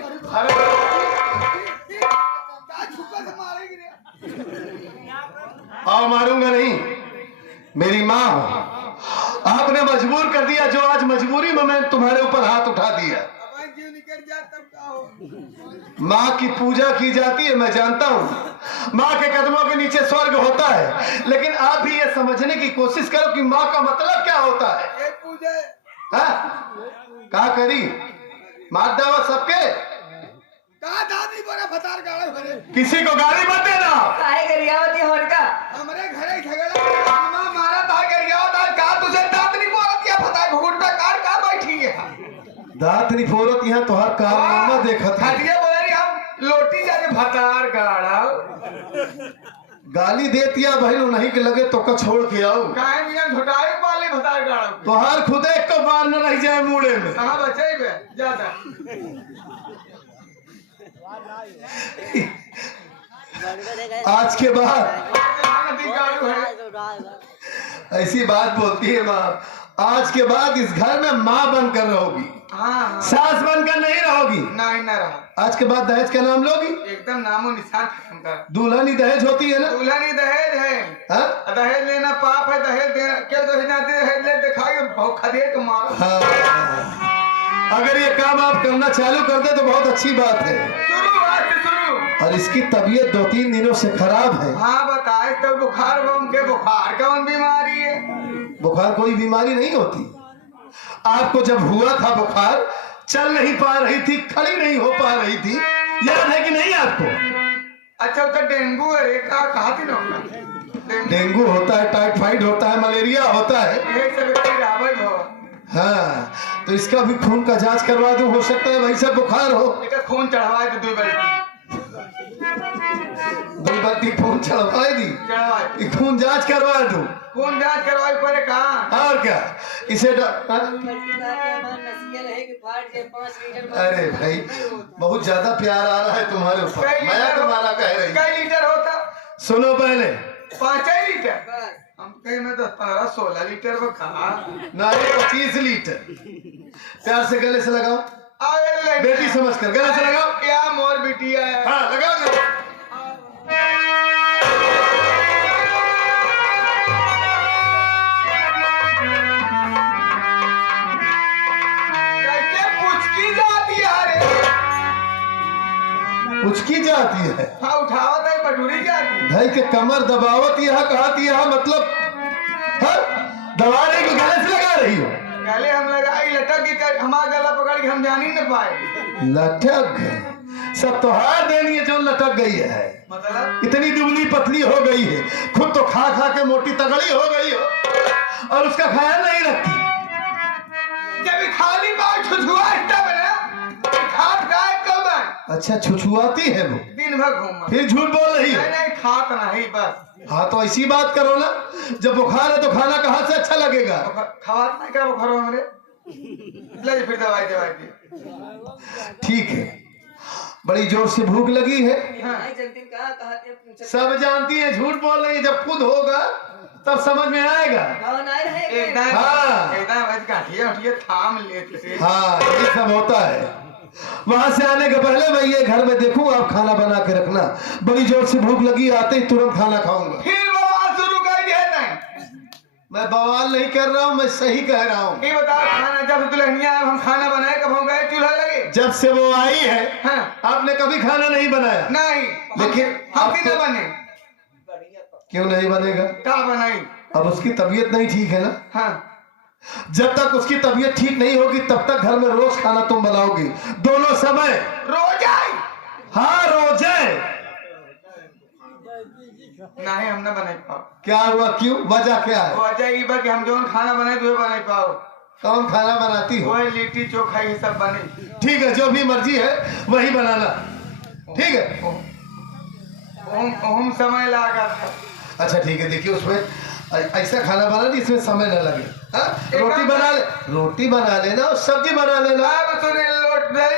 आओ, मारूंगा नहीं, मेरी माँ हो, आपने मजबूर कर दिया, जो आज मजबूरी में मैं तुम्हारे ऊपर हाथ उठा दिया। माँ की पूजा की जाती है, मैं जानता हूँ, माँ के कदमों के नीचे स्वर्ग होता है, लेकिन आप भी ये समझने की कोशिश करो कि माँ का मतलब क्या होता है। कहा करी मार दावा सबके, किसी को गाली मत देना। काहे गरियावती होनका? हमरे घरे झगड़ा मारा था गरियावत, का तुझे दांत नहीं बोलत क्या पता है, घुटना काट का बैठी है, दांत नहीं फोड़त, यहाँ तो हर कारनामा देखा था। हटिए बोले रही हम लोटी जाके भतार गाड़ा गाली देतिया भाई, नहीं के लगे तो का छोड़ के आओ, काहे मियां झुटाई पाले भतार गाड़ा तो हर खुद एक को बार न रह जाए मुड़े में। कहां बचे बे ज्यादा। आज के बाद ऐसी बात बोलती है माँ, आज के बाद इस घर में माँ बनकर रहोगी, हाँ सास बनकर नहीं रहोगी। नहीं ना रहा, आज के बाद दहेज का नाम लोगी, एकदम नामो निशान खत्म कर। दुल्हन ही दहेज होती है ना। दुल्हन ही दहेज है, हाँ? दहेज लेना पाप है, दहेज देना क्या, दहेज ले दिखाई बहुत खदेड़ के मारो। हाँ। अगर ये काम आप करना चालू कर दे तो बहुत अच्छी बात है। शुरू बात से शुरू। और इसकी तबीयत 2-3 दिनों से खराब है। हाँ बताए तो बुखार बम के, बुखार कौन बीमारी है? बुखार कोई बीमारी नहीं होती, आपको जब हुआ था बुखार, चल नहीं पा रही थी, खड़ी नहीं हो पा रही थी, याद है कि नहीं आपको? अच्छा तो डेंगू है रे, कहा थी ना, डेंगू होता है, टाइफाइड होता है, मलेरिया होता है। ये सब रावत हो। हाँ, तो इसका भी खून का जांच करवा दूं, हो सकता है वैसा बुखार हो। इसका खून चढ़वाए तो 2 बाल्टी खून चढ़वाए दी, चढ़वाए, खून जांच करवा दूं। खून जांच करवाई पड़े कहाँ? और क्या इसे अरे भाई बहुत ज्यादा प्यार आ रहा है तुम्हारे ऊपर, मैं तुम्हारा कह रही। कई लीटर होता? सुनो पहले, 5 लीटर, हम कहीं में 10, 15, 16 लीटर में कहा नहीं 25 लीटर। प्यार से गले से लगाओ, बेटी समझ कर गले से लगाओ। क्या मोर बिटिया है? हाँ लगाओ ना। पुचकी जाती है, हाँ उठावत है, पटूरी जाती है, भाई के कमर दबावत, यह कहती है मतलब दबाने को गले से लगा रही हो। गले हम लगाई, लटक के हमारा गला पकड़ के हम जान ही न पाए। लटक गए, सब तो हार देनी है जो लटक गई है, मतलब इतनी दुबली पतली हो गई है, खुद तो खा खा के मोटी तगड़ी हो गई हो और उसका ख्याल नहीं रखती। जब खाली बात छुछुआ तब ना खाद गाय कब है? अच्छा छुछुआती है वो, दिन दिन भर घूमा। फिर झूठ बोल रही नहीं है। नहीं खात नहीं बस। हाँ तो ऐसी बात करो ना, जब बुखार है तो खाना कहाँ से अच्छा लगेगा। खवात नहीं क्या बुखार हो हमरे? ले फिर दवाई दवाई दी। ठीक है, बड़ी जोर से भूख लगी है। सब जानती है झूठ बोल रही है, जब खुद होगा तब समझ में आएगा। एकदम हाँ। एकदम गाठिया उठिए थाम लेते। हाँ ये सब होता है। वहां से आने के पहले मैं ये घर में देखूं, आप खाना बना के रखना। बड़ी जोर से भूख लगी, आते ही तुरंत खाना खाऊंगा। फिर बवाल शुरू कर दिया नहीं। मैं बवाल नहीं कर रहा हूँ, मैं सही कह रहा हूँ। ये बताओ खाना जब दुल्हनिया हम खाना बनाए कब हम गए चूल्हा लगे? जब से वो आई है हाँ। आपने कभी खाना नहीं बनाया। नहीं लेकिन हम अब भी तो- न बने। क्यों नहीं बनेगा? क्या बनाई? अब उसकी तबीयत नहीं ठीक है ना। हाँ जब तक उसकी तबीयत ठीक नहीं होगी तब तक घर में रोज खाना तुम बनाओगी, दोनों समय। रोज आई? हाँ रोज है। नहीं हम न बनाई पाओ। क्या हुआ, क्यों, वजह क्या है? वजह ये बा कि हम जो खाना बनाए तो बनाई पाओ। कौन खाना बनाती हो? वही लिट्टी चोखा ये सब बने। ठीक है, जो भी मर्जी है वही बनाना। ठीक है। ओम समय लगा था। अच्छा ठीक है, देखिए उसमें ऐसा खाना बना जिसमें समय न लगे। हाँ? रोटी बना ले, रोटी बना लेना और सब्जी बना लेना। अब सुने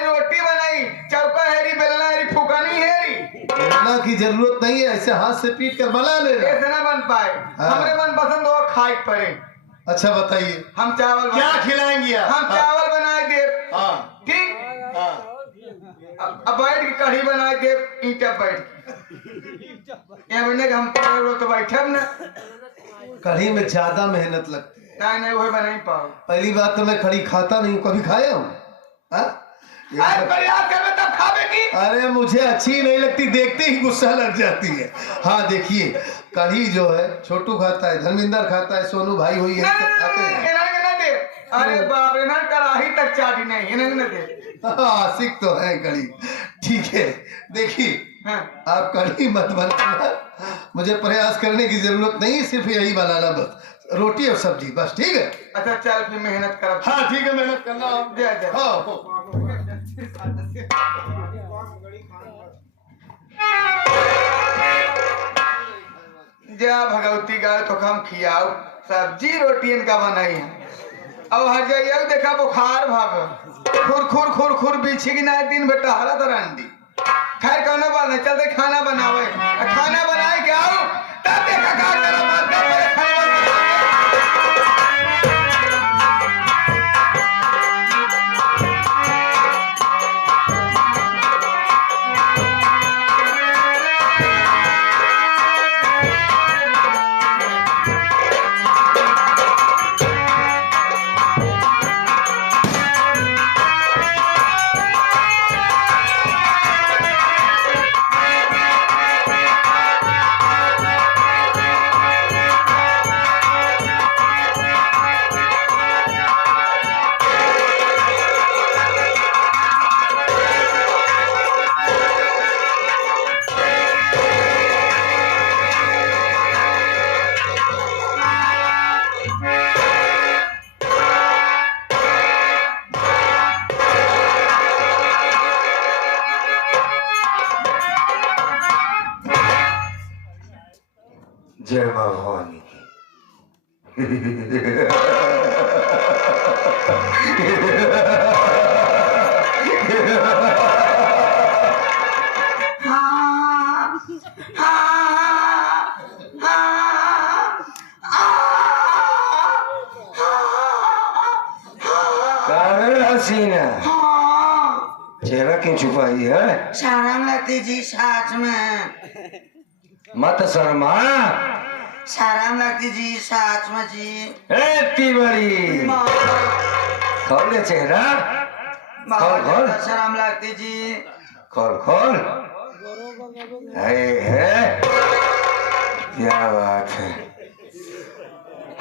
रोटी बनाई, चौका हेरी बेलना हेरी फुकानी हेरी। बेलना की जरूरत नहीं है, ऐसे हाथ से पीट कर बना लेना। ऐसे ना बन पाए। हाँ। हमरे मन पसंद हो खाए पड़े। अच्छा बताइए हम चावल क्या बनाए- खिलाएंगी आप? हम चावल बनाए दे। हाँ ठीक। हाँ। अब बैठ के कढ़ी बनाए दे ईंटा बैठ यहाँ बैठने के हम तो बैठे ना। कढ़ी में ज्यादा मेहनत लगती है। नहीं नहीं वही बना ही पाओ। पहली बात तो मैं कढ़ी खाता नहीं हूँ, कभी खाया हूँ? हाँ? आज प्रयास करवे तब खावे की। अरे मुझे अच्छी नहीं लगती, देखते ही गुस्सा लग जाती है। हाँ देखिए, कढ़ी जो है छोटू खाता है, धर्मेंद्र खाता है, सोनू भाई हुई है, सब खाते हैं। अरे बाप रे ना कराही तक चाटी नहीं इन्हें न दे। हाँ, आशिक तो है कढ़ी। ठीक है, देखिए हाँ। आप कढ़ी मत बनाना, मुझे प्रयास करने की जरूरत नहीं, सिर्फ यही बनाना बस, रोटी और सब्जी बस। ठीक है? अच्छा चल फिर मेहनत कर। हाँ ठीक है, मेहनत करना। दे दे। हाँ जा भगवती गाय तो कम खियाओ, सब्जी रोटी इनका बनाई है। अब हर जाइए देखा बुखार भाग खुर खुर खुर खुर बिछी की ना दिन बेटा हरा तरंडी। खैर कहना बात नहीं, चलते खाना बनावे। खाना बनाए के आओ तब देखा का करो मत दे खाना बनावे। जय मां भवानी की। कारण हसीना चेहरा क्यों छुपाई है? शर्म लगती जी साथ में। मत शर्मा। शर्म लगती जी साथ में जी। ए तिवारी, खोल दे चेहरा, खोल खोल बहुत शर्म लगती जी। खोल खोल। है क्या बात है,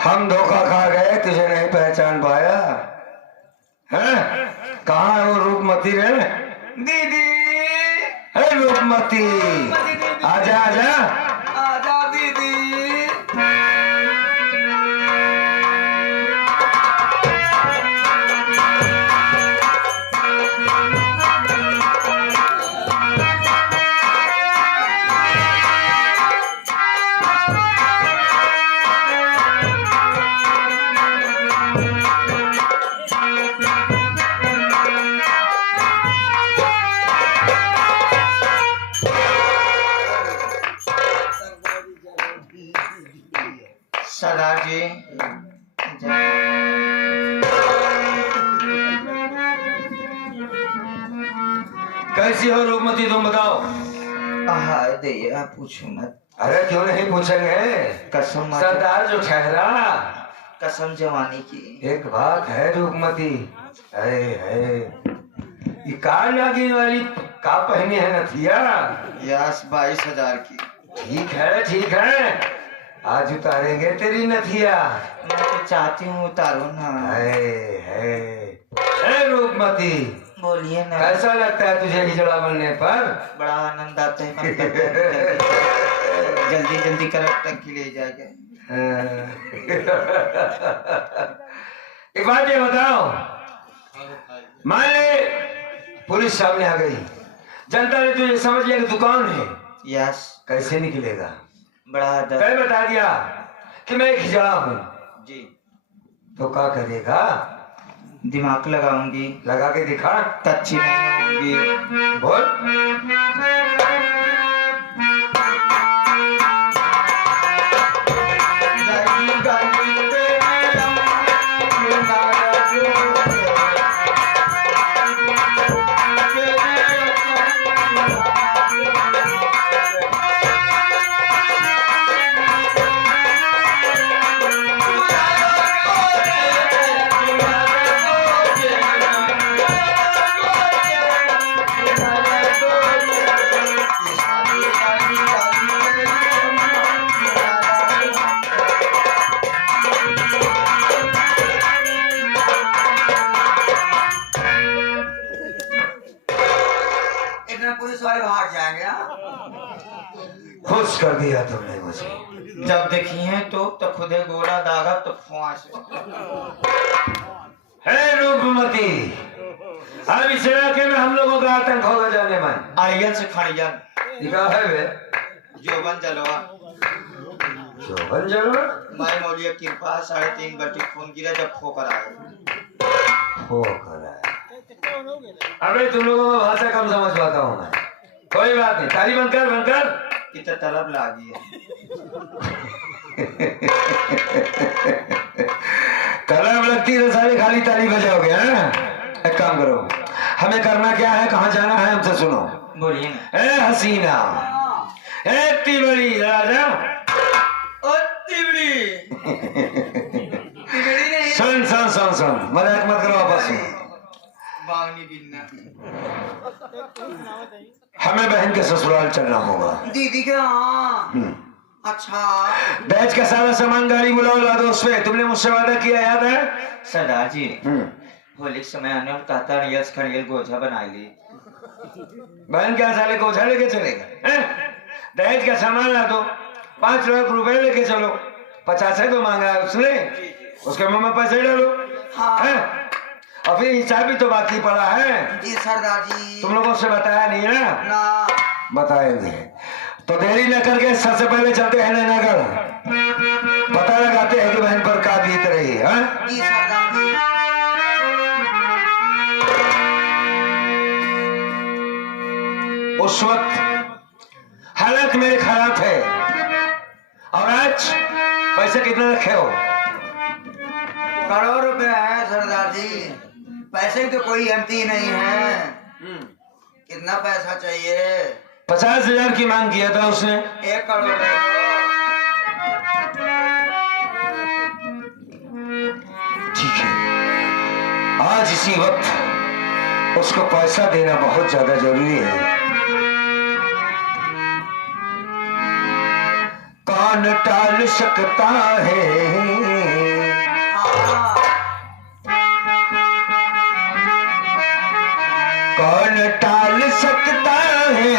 हम धोखा खा गए, तुझे नहीं पहचान पाया है? कहाँ है वो रूपमती रे? दीदी अरे रूपमती, आजा आजा। आजा दीदी। कैसी हो रूपमती तुम बताओ। हाय दैया पूछो मत। अरे क्यों नहीं पूछेंगे, कसम सरदार जो ठहरा। कसम जवानी की। एक बात है रूपमती, है ये कार नागिन वाली का पहनी है नथिया। यस 22,000 की। ठीक है ठीक है, आज उतारेंगे तेरी नथिया। मैं तो चाहती हूँ उतारो ना। है रूपमती, बोलिए ना। कैसा लगता है तुझे हिजड़ा बनने पर? बड़ा आनंद आता है, मन करता है जल्दी जल्दी करक टंकी ले जाएगा। एक बात ये बताओ, मान ले पुलिस सामने आ गई, जनता ने तुझे समझ लिया कि तू कौन है, यस। कैसे निकलेगा? बड़ा डर। मैं बता दिया कि मैं एक हिजड़ा हूँ, जी। तो क्या करेगा? दिमाग लगाऊंगी। लगा के दिखा। कच्ची नहीं होगी। बोल। पुलिस वाले भाग जाएंगे। खुश कर दिया तुमने मुझे। जब देखी है तो खुदे गोला दागा तो फांस। है रूपमती, अब इस इलाके में हम लोगों का आतंक होगा जाने मन। आर्यन से खड़ियन। दिखा है वे जोबन जलवा। जोबन जलवा। माई मौलिया कृपा 3.5 बटी खून गिरा जब ठोकर आए। अबे तुम लोगों को भाषा कम समझ पाता हूँ मैं, कोई बात नहीं, ताली बनकर बनकर कितना तलब लागी है। तलब लगती है सारी खाली ताली बजाओगे। एक काम करो, हमें करना क्या है, कहाँ जाना है हमसे सुनो। बोलिए ना। ए हसीना, ए तिबड़ी, राजा सुन सुन सुन सुन, मजाक मत करो वापस। हमें बहन के ससुराल चलना होगा। दीदी के यहाँ। अच्छा। दहेज का सारा सामान गाड़ी बुलाओ, ला दो उसमें, तुमने मुझसे वादा किया याद है? सरदार जी होली समय आने और कहता रियल खड़ियल गोझा बना ली। बहन क्या साले गोझा लेके चलेगा? दहेज का सामान ला दो, 5 लाख रुपए लेके चलो। 50 तो मांगा है उसने, उसके मुंह में पैसे डालो। हाँ। अभी हिसाब भी तो बाकी पड़ा है। जी सरदार जी। तुम लोगों से बताया नहीं है ना? ना। बताएंगे तो देरी न करके सबसे पहले चलते हैं नगर, पता लगाते हैं कि बहन पर क्या बीत रही है। जी सरदार जी। उस वक्त हालत मेरे खराब थे, और आज पैसे कितने रखे हो? करोड़ रुपए है सरदार जी, पैसे की तो कोई अंती नहीं है। कितना पैसा चाहिए? 50,000 की मांग किया था उसने। 1 करोड़ है। ठीक है, आज इसी वक्त उसको पैसा देना बहुत ज्यादा जरूरी है। कौन टाल सकता है? कौन टाल सकता है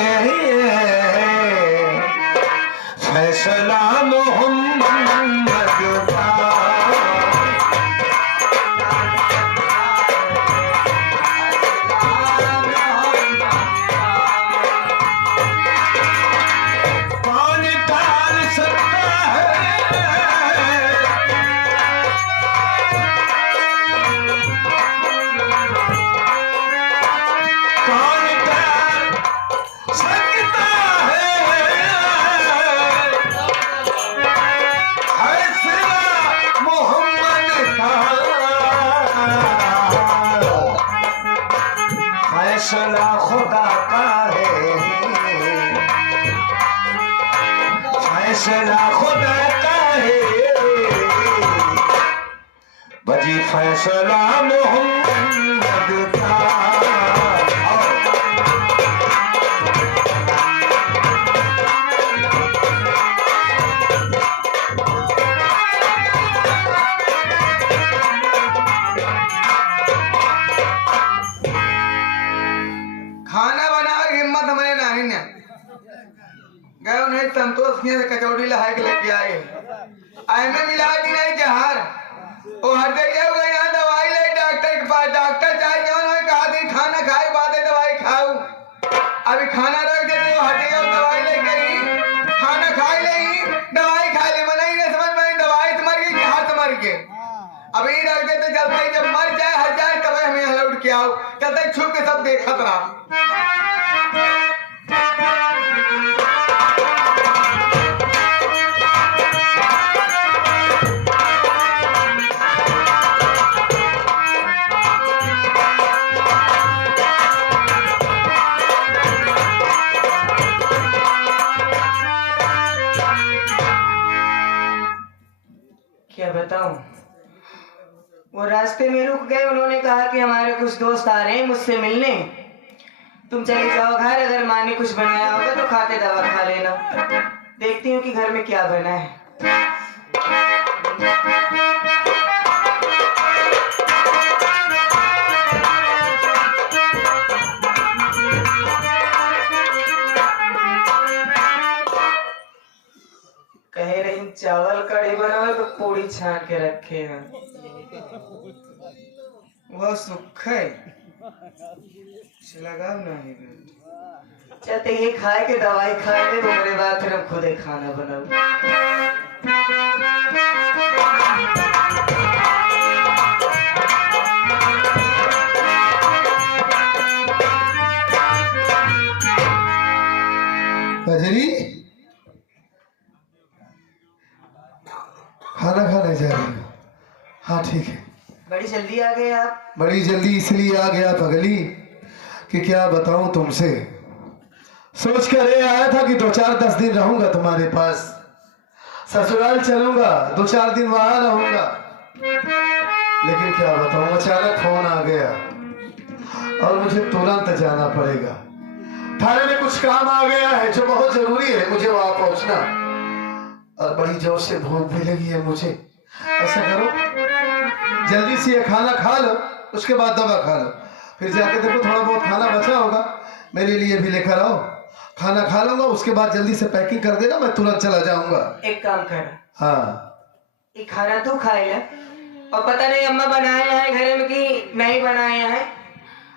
फैसला मोहम्मद का? कौन टाल सकता है? कौन टाल सकता है फैसला खुदा का है, फैसला खुदा का है, बजी फैसला मोहम्मद का। खाना बना के हिम्मत हमारे नहीं ने गए उन्हें संतोष किया कचौड़ी लहा के लेके आए आए में मिला दी नहीं जहर वो हट गई यहाँ दवाई ले डॉक्टर के पास डॉक्टर चाहे क्यों ना कहा थी खाना खाए बाद में दवाई खाऊ अभी खाना रख देते वो हट गई दवाई ले गई खाना खा ले दवाई खा ले मना ही नहीं समझ में दवाई से मर गई कि हाथ मर गए अभी रख देते जब भाई जब मर जाए हट जाए तब हमें यहाँ लौट के आओ तब तक छुप के सब देखत रहा। क्या बताऊं, वो रास्ते में रुक गए। उन्होंने कहा कि हमारे कुछ दोस्त आ रहे हैं मुझसे मिलने, तुम चले जाओ घर, अगर माँ ने कुछ बनाया होगा तो खाते दवा खा लेना। देखती हूँ कि घर में क्या बना है। कह रही चावल कढ़ी बनाओ तो पूरी छान के रखे हैं, वो सूखे लगाओ नहीं। चलते ये खाए के दवाई खाए ले, तो मेरे बाद फिर हम खुद ही खाना बनाओ। कजरी खाना खाने जा रही हो? हाँ ठीक है। बड़ी जल्दी आ गए आप। बड़ी जल्दी इसलिए आ गया पगली कि क्या बताऊं तुमसे, सोच कर ये आया था कि 2-4-10 दिन रहूंगा तुम्हारे पास, ससुराल चलूंगा, 2-4 दिन वहां रहूंगा, लेकिन क्या बताऊं अचानक फोन आ गया और मुझे तुरंत जाना पड़ेगा। थाने में कुछ काम आ गया है जो बहुत जरूरी है मुझे वहां पहुंचना, और बड़ी जोर से भूख भी लगी है मुझे। ऐसा करो जल्दी से ये खाना खा लो, उसके बाद दवा खा लो, फिर जाके देखो थोड़ा बहुत खाना बचा होगा मेरे लिए भी लेकर आओ, खाना खा लूंगा, उसके बाद जल्दी से पैकिंग कर देना, मैं तुरंत चला जाऊंगा। एक काम कर, हाँ ये खाना तू खाए ले, और पता नहीं अम्मा बनाए हैं घर में कि नहीं बनाए हैं,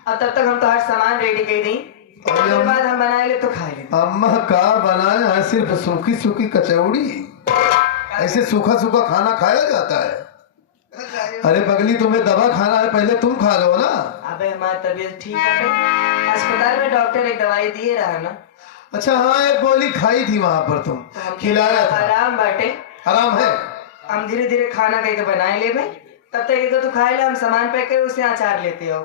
और तब तक हम तो हर सामान रेडी कर दी, उसके बाद हम बनाए ले तो खा ले। अम्मा का बनाया है सिर्फ सूखी सूखी कचौड़ी, ऐसे सूखा सूखा खाना खाया जाता है? अरे पगली तुम्हें दवा खाना है, पहले तुम खा लो ना। अबे हमारी तबीयत ठीक है, अस्पताल में डॉक्टर एक दवाई दिए रहा ना। अच्छा हाँ, एक गोली खाई थी वहां पर, तुम खिलाया था। आराम बाटे, आराम है। हम धीरे धीरे खाना करके बनाए ले में, तब तक तू खाए ले, हम सामान पैक कर उसे अचार लेते हो।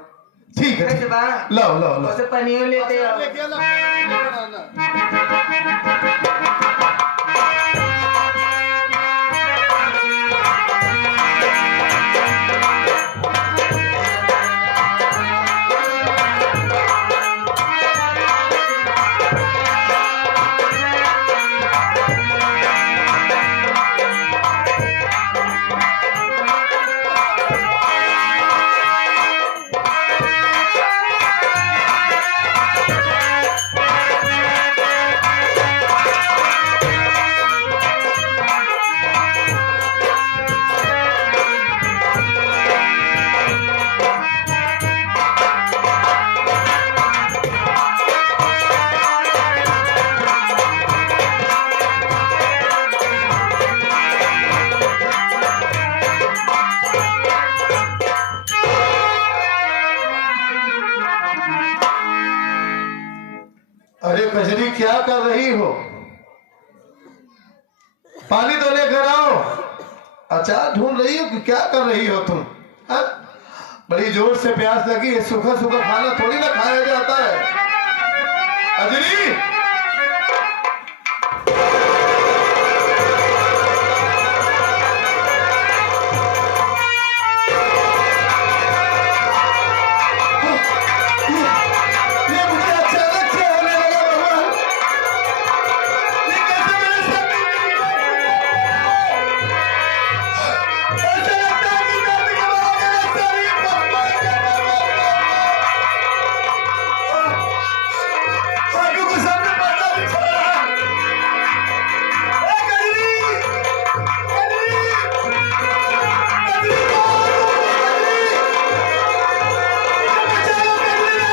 ठीक है, ठीक। लाओ लाओ लाओ, उसे पनीर लेते हो। अरे कजरी क्या कर रही हो? पानी तो लेकर आओ। अचार ढूंढ रही हो कि क्या कर रही हो तुम? हा? बड़ी जोर से प्यास लगी है, सूखा सूखा खाना थोड़ी ना खाया जाता है। अजरी ये मुझे अचानक से होने लगा भगवान, ये कैसे मेरे साथ ऐसा लगता है कि दर्द के बाद मेरा शरीर पकड़ आंखों को सामने पर्दा बिछा रहा है। ए कजरी, कजरी, कजरी कौन हो? कजरी, चलो कजरी,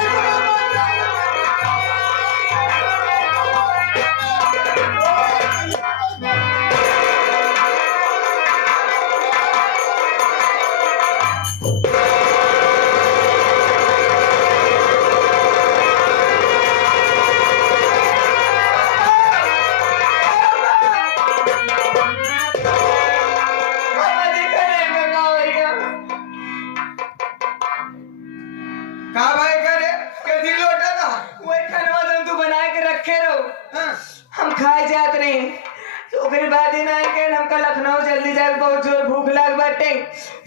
बाबा देखा नहीं गंगा होएगा। का भाई करे कथी लोटा था? वही खनवा तुम तू बना के रखे रहो, हाँ। हम खाए जात रहे। तो ओकरे बाद ही ना के हमका लखनऊ जल्दी जाए, बहुत जोर भूख लाग बाटे।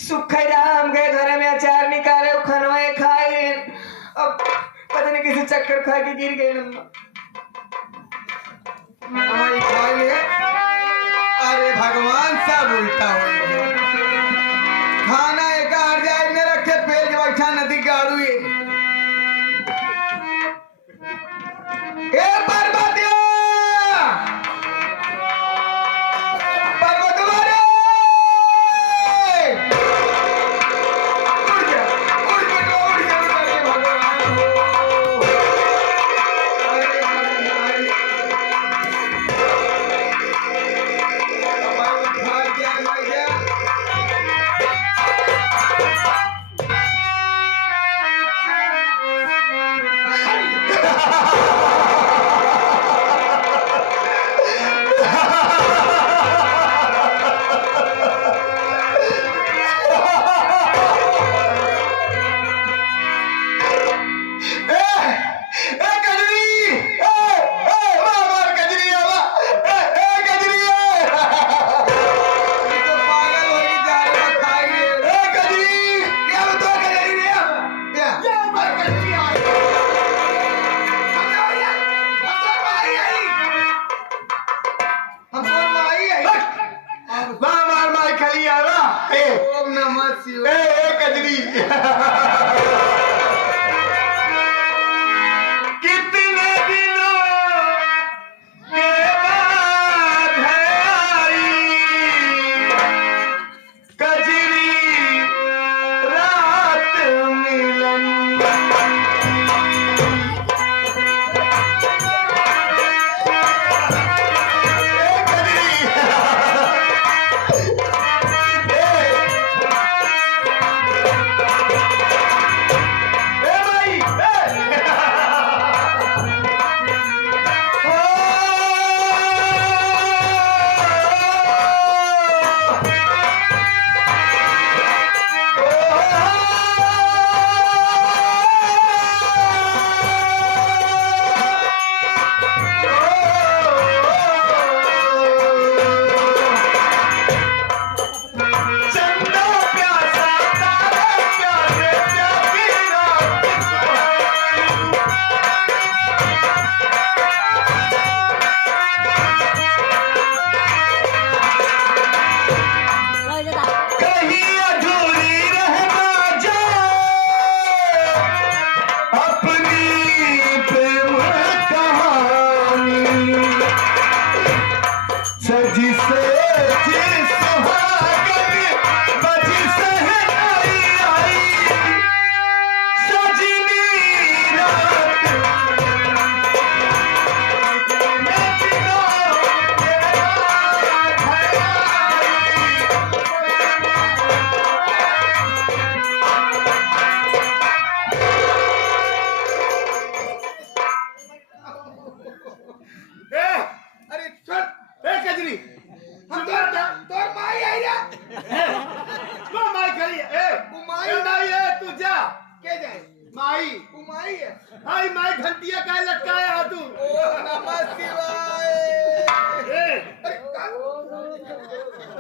सुखे रहा हम गए घर में अचार निकाले, वो खनवा खाए ले। अब पता नहीं किसी चक्कर खा के गिर गए नम्मा। भाई खाए ले। अरे भगवान सब उल्टा हो गया। खाना एक हर जाए में रखे पेट बैठा नदी गाड़ू ए पर्वतिया पर्वतवा रे उड़ जा रे भगवान हो। अरे भाई भाई क्या भैया तो पागल हो गई जा रहा खाएंगे या वो तो कजरी रे या भाई कजरी आई हम तो माई आई ओम नमः शिवाय कितने दिनों के बाद है आई कजरी रात मिलन। उमाई है। हाय माय घंटिया का लटकाया है तू। ओ नमः शिवाय। ए, अरे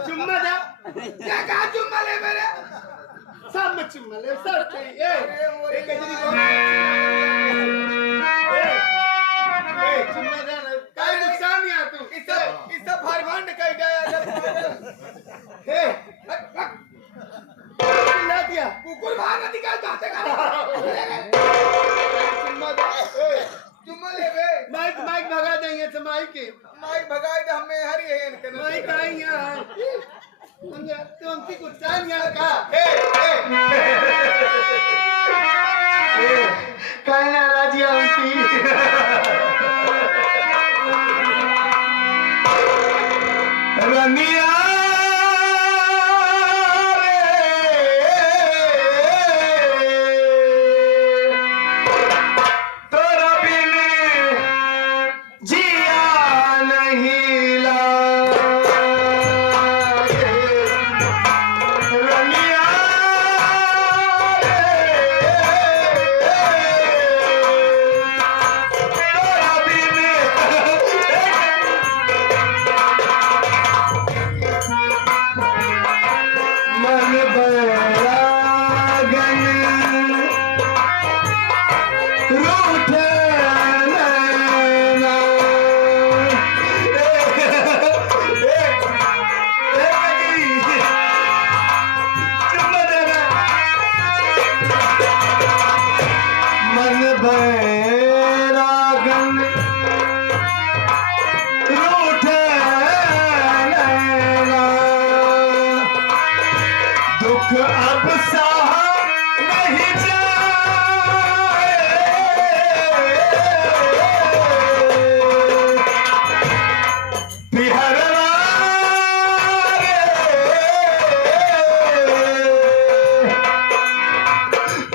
चुम्मा जा। क्या कहा चुम्मा ले मेरे? सब में चुम्मा ले, सब चाहिए। अरे गजरी को चुम्मा जा ना, काय नुकसान नहीं आ तू। इससे भरभंड कह गया। हे चिल्ला दिया। कुकुर बाहर न निकाल जाते का। चुम्मा दे। चुम्मा ले बे। माइक माइक भगा देंगे से माइक के। माइक भगाए तो हमें हरी है इनके ना। माइक आई यहाँ। तो हमकी कुछ टाइम यहाँ का। कहना राजिया रनिया तोरा बिन जिया नहीं लागे। रनिया तोरा बिन मन बैरागन रूठ नैना। चुम्मा देना। मन बैरागन रूठ नैना। दुख अब सहा नहीं जाए। बिहरवा रे,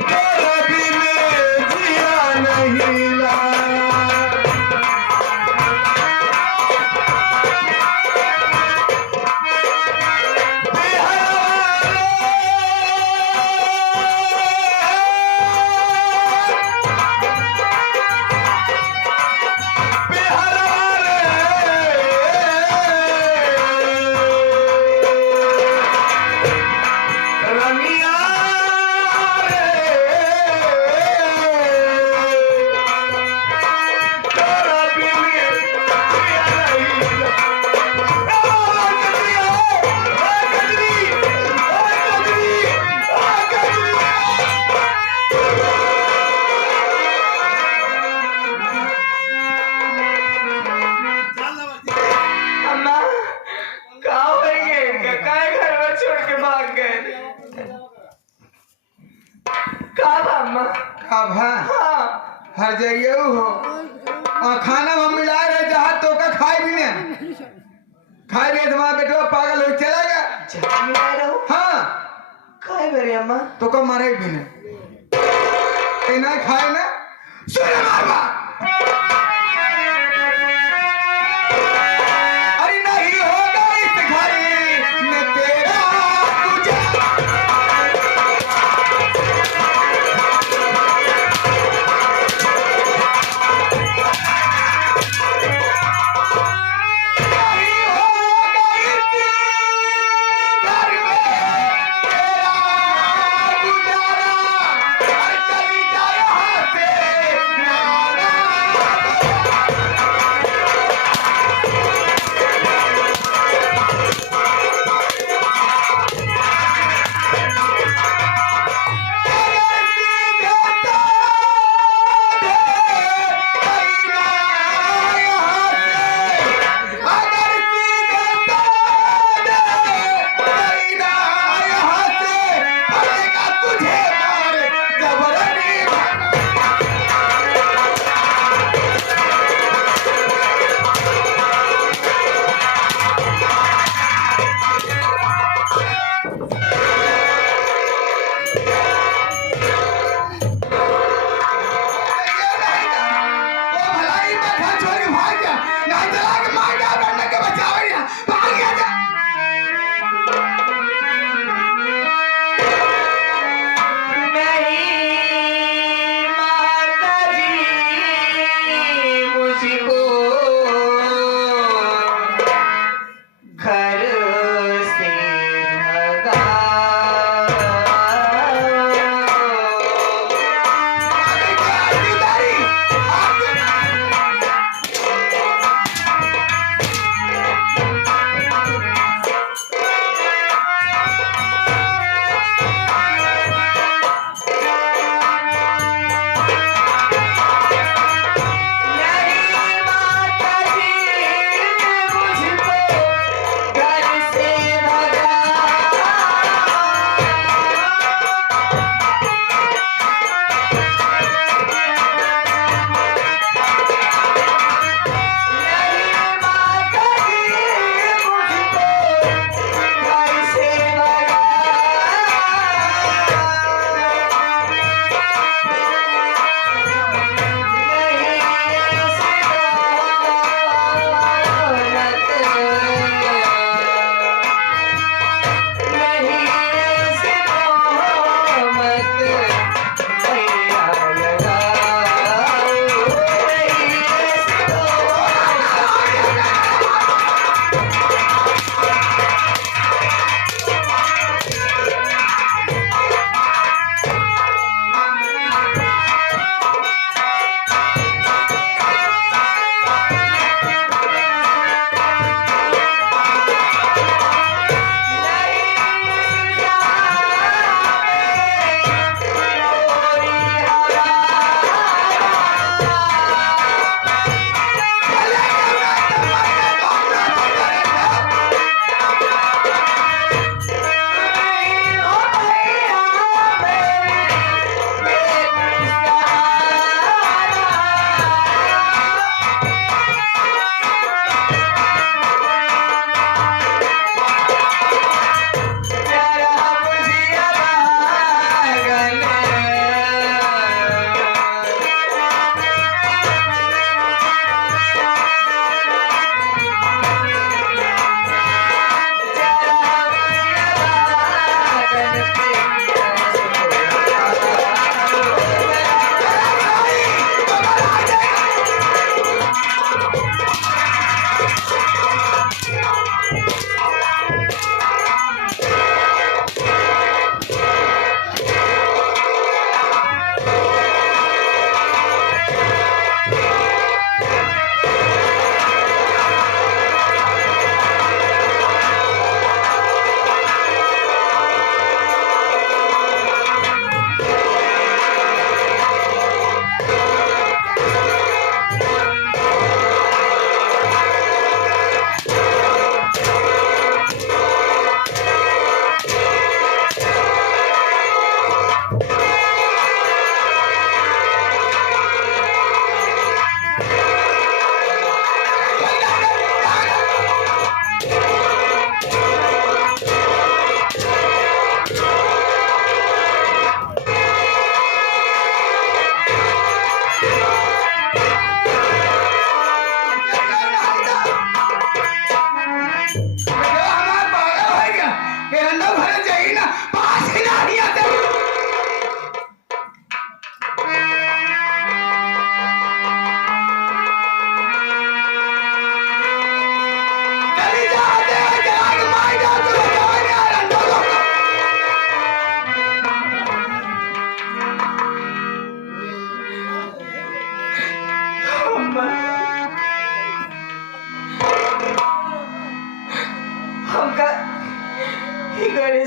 तोरा बिन जिया नहीं लागे। अम्मा कहाँ होंगे? काय घर में छोड़ के भाग गए? कहाँ बा अम्मा? अब हाँ हाँ हर जाइए हो। और खाना हम मिला रहे जहाँ तो का खाए भी नहीं। खाए भी तुम्हारा बेटा पागल हो चला गया। जहाँ में आए रहो? हाँ काय बरे अम्मा? तो को मारे भी नहीं। ना खाए ना सुन मारवा। अरे नहीं होगा इस घर में तेरा तुझे। नहीं होगा इस घर में तेरा गुजारा। और चली जा यहाँ से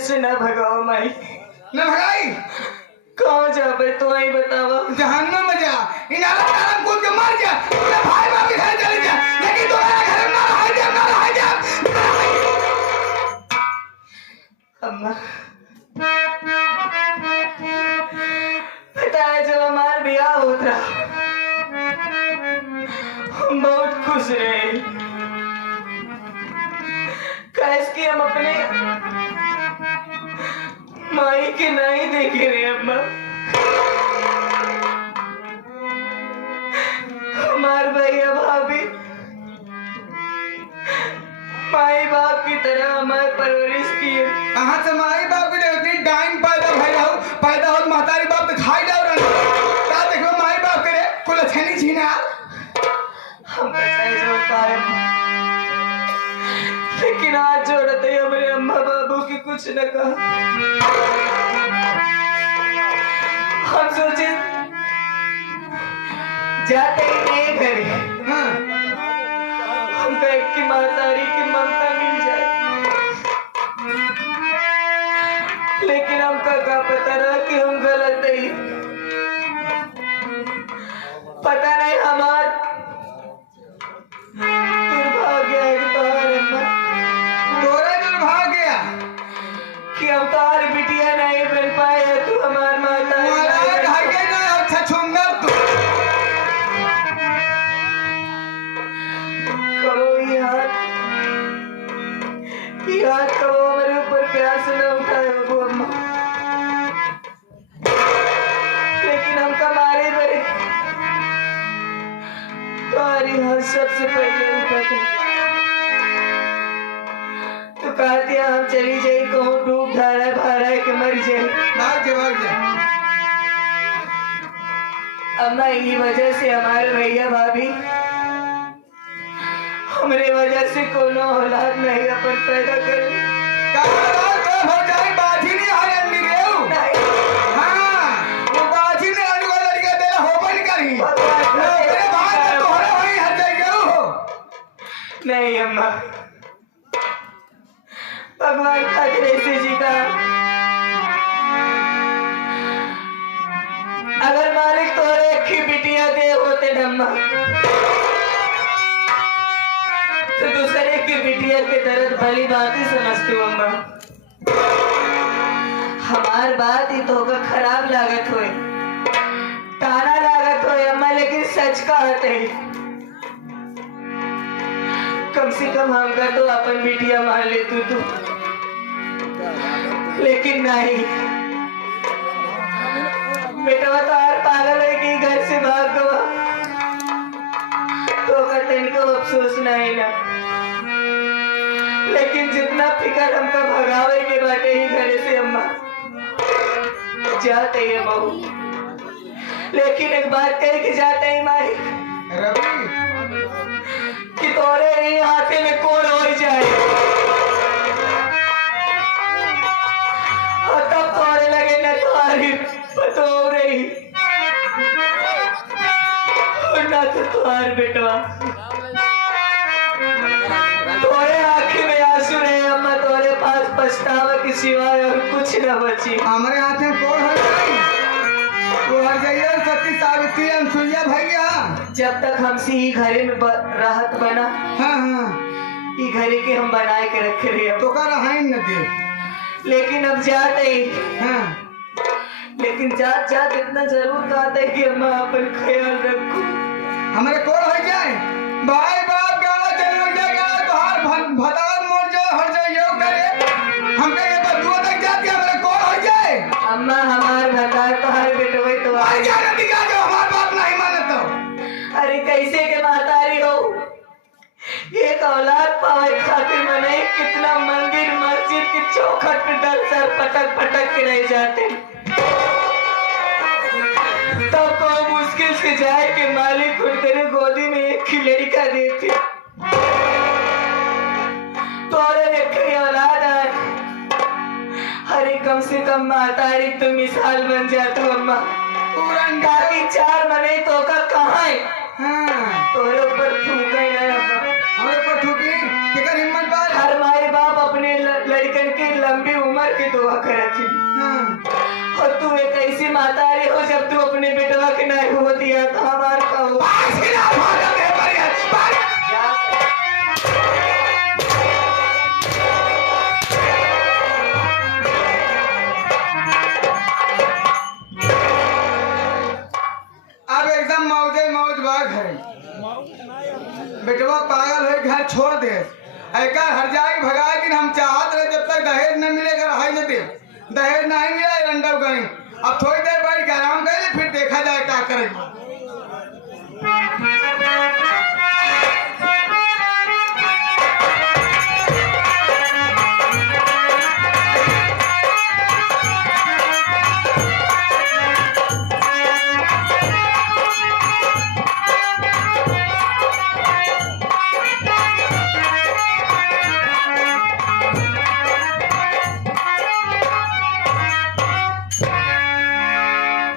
से न भगाओ माई। न भगाई कहाँ जाबे तो आई बतावा। जहन्नुम में जा, इन अलग अलग कूद के मर जा, पूरे भाई बाप के घर चले जा, लेकिन तुम्हारे घर में ना रह जा, ना रह जा। अम्मा पता है जब हमारा ब्याह होता रहा हम बहुत खुश रहे, कैसे कि हम अपने माई के नहीं देखे रहे। अम्मा हमारे भैया भाभी माई बाप की तरह हमारे परवरिश किए। कहाँ से माई बाप के देखती डाइन पैदा हो महतारी बाप तो खाई जाओ रहना, क्या देखो माई बाप करे कुल अच्छे नहीं छीना। हम बचाए जोड़ता है, लेकिन आज जोड़ते ही हमारे अम्मा बाबू की कुछ न कहा। हम सोचे जाते ही नहीं घरे, हाँ हमको एक की महतारी की ममता मिल जाए, लेकिन हमका क्या पता रहा कि हम गलत ही। पता नहीं हमार दुर्भाग्य है कि तुम्हारे अम्मा तोरा दुर्भाग्य कि हम तुम्हारी बिटिया नहीं बन पाए, तू हमार माता तुम्हारा भाग्य ना अच्छा छुंदर तू। करो ये हाथ करो मेरे ऊपर प्यार से न उठाए वो अम्मा, लेकिन हम कमारे बड़े तुम्हारी हाथ सबसे पहले उठाते। तो कहते हम चली जाए कहूँ डूब धारा भारा के मर जाए। भाग जा अम्मा ये वजह से हमारे भैया भाभी हमारे वजह से कोनो औलाद नहीं अपन पैदा करे। हो जाए बाजी नहीं आ रही रेऊ। हाँ वो बाजी ने आलू का लड़का तेरा हो बन करी तेरे भाई ने तोहरे वही हट जाएगा। नहीं अम्मा, भगवान खातिर से जी का अगर मालिक तोरे की बिटिया दे होते अम्मा तो दूसरे की बिटिया के दर्द भली बात ही समझती हूँ अम्मा। हमार बात ही तो का खराब लागत हुई, ताना लागत हुई अम्मा, लेकिन सच कहते ही कम से कम हमका तो अपन बिटिया मान ले तू। लेकिन नहीं, बेटा तो यार पागल है कि घर से भाग गवा तो का तनिको अफसोस नहीं ना, लेकिन जितना फिकर हमका भगावे के बाटे ही घरे से अम्मा जाते ही बहू, लेकिन एक बात कह के जाते ही माई रवि कि तोरे ही हाथे में कौन हो जाए और तब तोरे लगे न तुम्हारी बतो रही और ना तो तुम्हार बेटवा। तोरे आंखें में आंसू रहे अम्मा, तोरे पास पछतावा के सिवाय और कुछ न बची। हमारे हाथ में कौन हो जाए वो हर जाइए सती सावित्री अनसुईया भैया। जब तक हमसे ही घरे में राहत बना, हाँ हाँ ये घरे के हम बनाए के रखे रहे तो का रहा न दे, लेकिन अब जाते ही हाँ लेकिन जात जात इतना जरूर कहते हैं कि अम्मा अपन ख्याल रखो। हमारे कौन हो जाए भाई बाप गाना चल हो जाएगा बाहर भदार मोड़ जाए हर जाए यो करे हमके ये बदुआ तक जाती है। हमारे कौन हो जाए अम्मा हमार भतार तुम्हारे बेटे वही तो भाई जाने दिखा जो हमारी बात नहीं माने तो। अरे कैसे के महतारी हो, एक औलाद पावे खातिर मने कितना मंदिर मस्जिद के चौखट पे दर सर पटक पटक के रह जाते, तब तो मुश्किल से जाए कि मालिक खुद तेरे गोदी में एक ही लड़का देती। तो एक औलाद है, अरे कम से कम महतारी तो मिसाल बन जाती अम्मा, ताकि चार मने तो का कहाँ है हाँ तोरे ऊपर थूका ही नहीं अम्मा। हमारे पर ठुकी किधर हिम्मत बात हर माए बाप अपने लड़कन की लंबी उम्र की दुआ अब एकदम मौजे मौज बा घर बेटवा पागल है घर छोड़ दे ऐका हर जाए भगाए कि हम चाहत रहे जब तक दहेज न मिलेगा रहा न दे दहेज नहीं मिला रंडव गई अब थोड़ी देर बैठ के आराम कर ले फिर देखा जाए क्या करेगा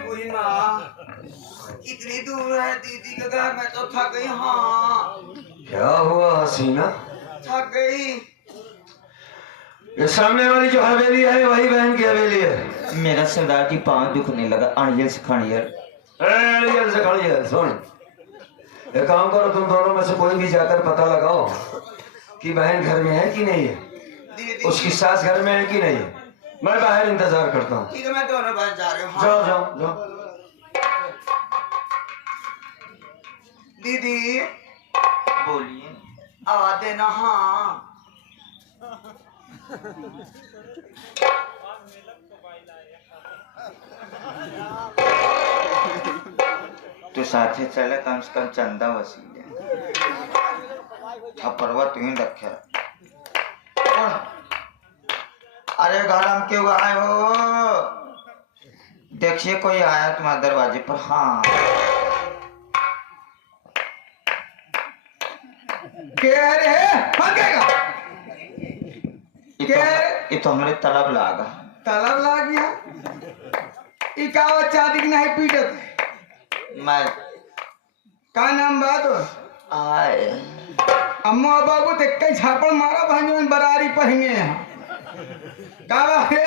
पूरी माँ कितनी दूर है दीदी का घर? मैं तो थक गई। हाँ क्या हुआ हसीना? थक गई। ये सामने वाली जो हवेली है वही बहन की हवेली है। मेरा सरदार जी पाँव दुखने लगा अणियल से खणियल। अड़ियल से खड़ियल सुन, एक काम करो तुम दोनों में से कोई भी जाकर पता लगाओ कि बहन घर में है कि नहीं है, दीदी उसकी सास घर में है कि नहीं है। मैं बाहर इंतजार करता हूँ। ठीक है, मैं दोनों बहन जा रही हूँ। हाँ। जाओ जाओ जाओ। दीदी बोलिए। आवाज देना। हाँ तो साथे चले कम से कम चंदा वसीले थप्पड़वा तू ही रखे। अरे घर हम क्यों आए हो? देखिए कोई आया तुम्हारे दरवाजे पर। हाँ क्या रे भागेगा ये तो हमारे तलब लागा। तालाब ला गया इकावा चादी की नहीं पीटत मैं का नाम बात हो आए अम्मा बाबू देख के झापड़ मारा भांजो बरारी पहने हैं का है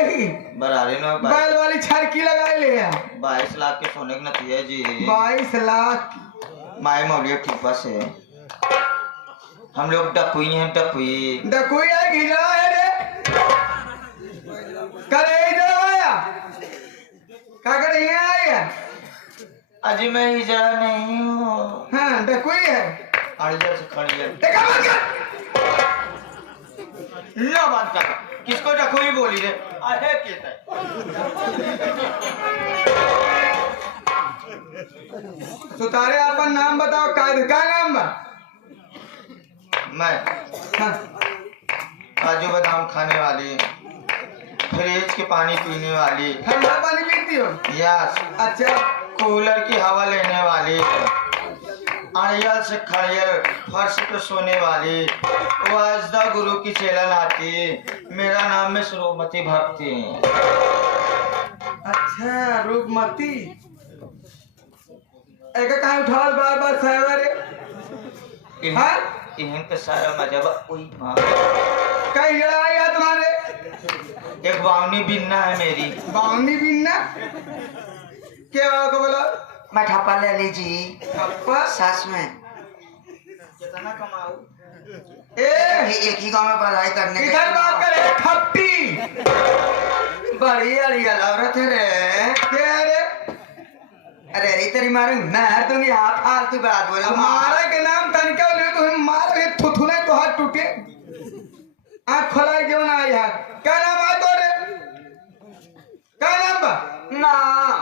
बरारी ना बैल वाली छड़की लगाए ले 22 लाख के सोने के नतीजे जी। 22 लाख माई मौलिया ठीपा से हम लोग डकुई हैं। डकुई डकुई है घिरा है रे करे इधर आया का करे यहाँ आया अजी मैं हिजड़ा नहीं हूँ। हाँ डकुई है अड़िया से खड़िया देखा मत कर लो बात कर किसको डकुई बोली रे? अरे कहता सुतारे अपन नाम बताओ का नाम बा मैं हाँ काजू बादाम खाने वाली, फ्रिज के पानी पीने वाली, ठंडा पानी पीती हो? यस अच्छा कूलर की हवा लेने वाली, अड़ियल से खड़ियल फर्श पे सोने वाली, वाजदा गुरु की चेलन आती। मेरा नाम है श्रोमती भक्ति। अच्छा रूपमती एक कहाँ उठाओ बार बार साहब हाँ इन्हें तो सारा मजा कोई माँ कहीं जरा आया तुम्हारे एक बावनी बिन्ना है मेरी। बाउंडी बिन्ना क्या को बोला मैं ठप्पा ले लीजिए ठप्पा सास में कितना कमाऊं? एक ही गांव में पढ़ाई करने इधर बात करे ठप्पी बड़ी अड़ियल औरत है रे। क्या रे अरे अरे तेरी मारू मैं दूंगी। आप फालतू बात बोलो। हमारा के नाम तनिका ले तो हम मार के थुथुने तो हाथ टूटे आँख खोलाई क्यों ना आई हाथ क्या नाम आ तो रे क्या नाम बा नाम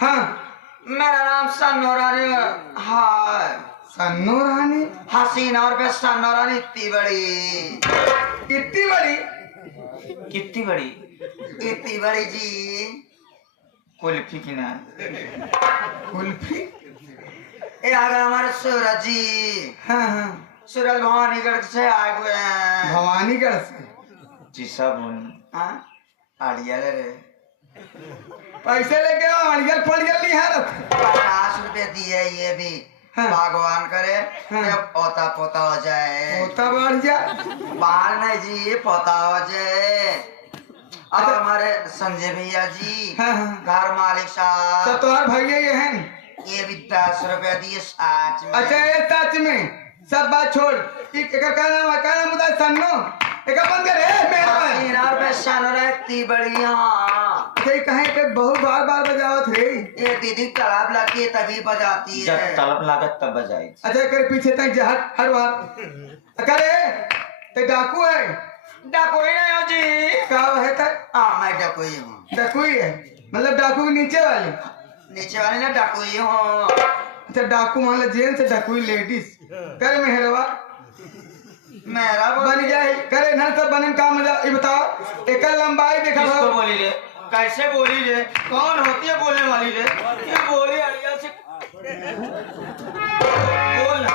हाँ मेरा नाम सन्नोरानी है। सन्नो रानी हसीना और पे सन्नोरानी इतनी बड़ी कितनी बड़ी कितनी बड़ी? इतनी बड़ी जी। कुल्फी की ना कुल्फी ये आ गए हमारे सूरज जी। हाँ हाँ सूरज भवानीगढ़ से आए हुए हैं। भवानीगढ़ से जीसा बोनी हाँ? अड़ियल रे। पैसे लेके आओ अड़ियल पड़ियल नहीं हारत 50 रुपए दिए ये भी। हाँ। भगवान करे हाँ। जब पोता पोता हो जाए। होता बढ़ जा बाहर नहीं जी पोता हो जाए। और हमारे संजय भैया जी हाँ हाँ घर मालिक तो साहब तुम्हारे भैया ये हैं ये भी 10 रुपए दिए साथ में। अच्छा ये सच में सब बात छोड़। एक का नाम है, का नाम होता है सन्नो। एक बंद कर ए मेरा इनार पे शन रहती बढ़िया। ये कहीं पे बहुत बार बार बजावत रे। ये दीदी तालाब लाती है तभी बजाती जब है। तलब लागत तब बजाई। अच्छा कर पीछे तक जहट हर बार करे ते डाकू है। कोई नहीं हो जी। का है तक हाँ मैं डकुई हूँ। डाकुई है, मतलब डाकू के नीचे वाली। नीचे वाली ना डकुई हूँ। अच्छा डाकू मान लो जेंट्स, डाकुई लेडीज। कर मेहरवा मेरा बन जाए करे ना सब बनन का मजा। ये बताओ एक लंबाई देखा किसको भाव बोली रे? कैसे बोली रे? कौन होती है बोलने वाली रे? ये बोली अड़िया से बोल ना।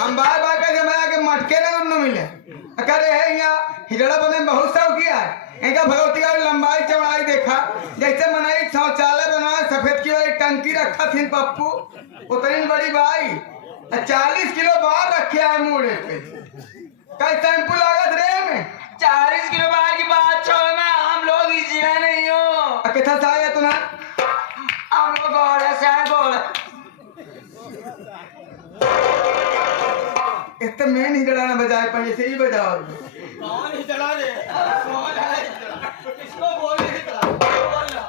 हम बार बार कह जमाया के मटके ना उन्नो मिले। करे है यहाँ हिजड़ा बने में बहुत शौकिया है। इनका भगवती और लंबाई चौड़ाई देखा, जैसे मनाई शौचालय बनवाए सफेद की वाली टंकी रखा थी पप्पू उतनी बड़ी भाई 40 किलो बाहर रखे है मुड़े पे। कई शैम्पू लागत रे में 40 किलो बाहर की बात छोड़ ना, हम लोग इसी में नहीं हो। कितना सा है तुना? हम लोग घोड़े से हैं घोड़े। इतना मेन हिजड़ा ना बजाए पर जैसे ही बजाओ। कौन ही चला रे? कौन है किसको बोल रही है? बोल ना।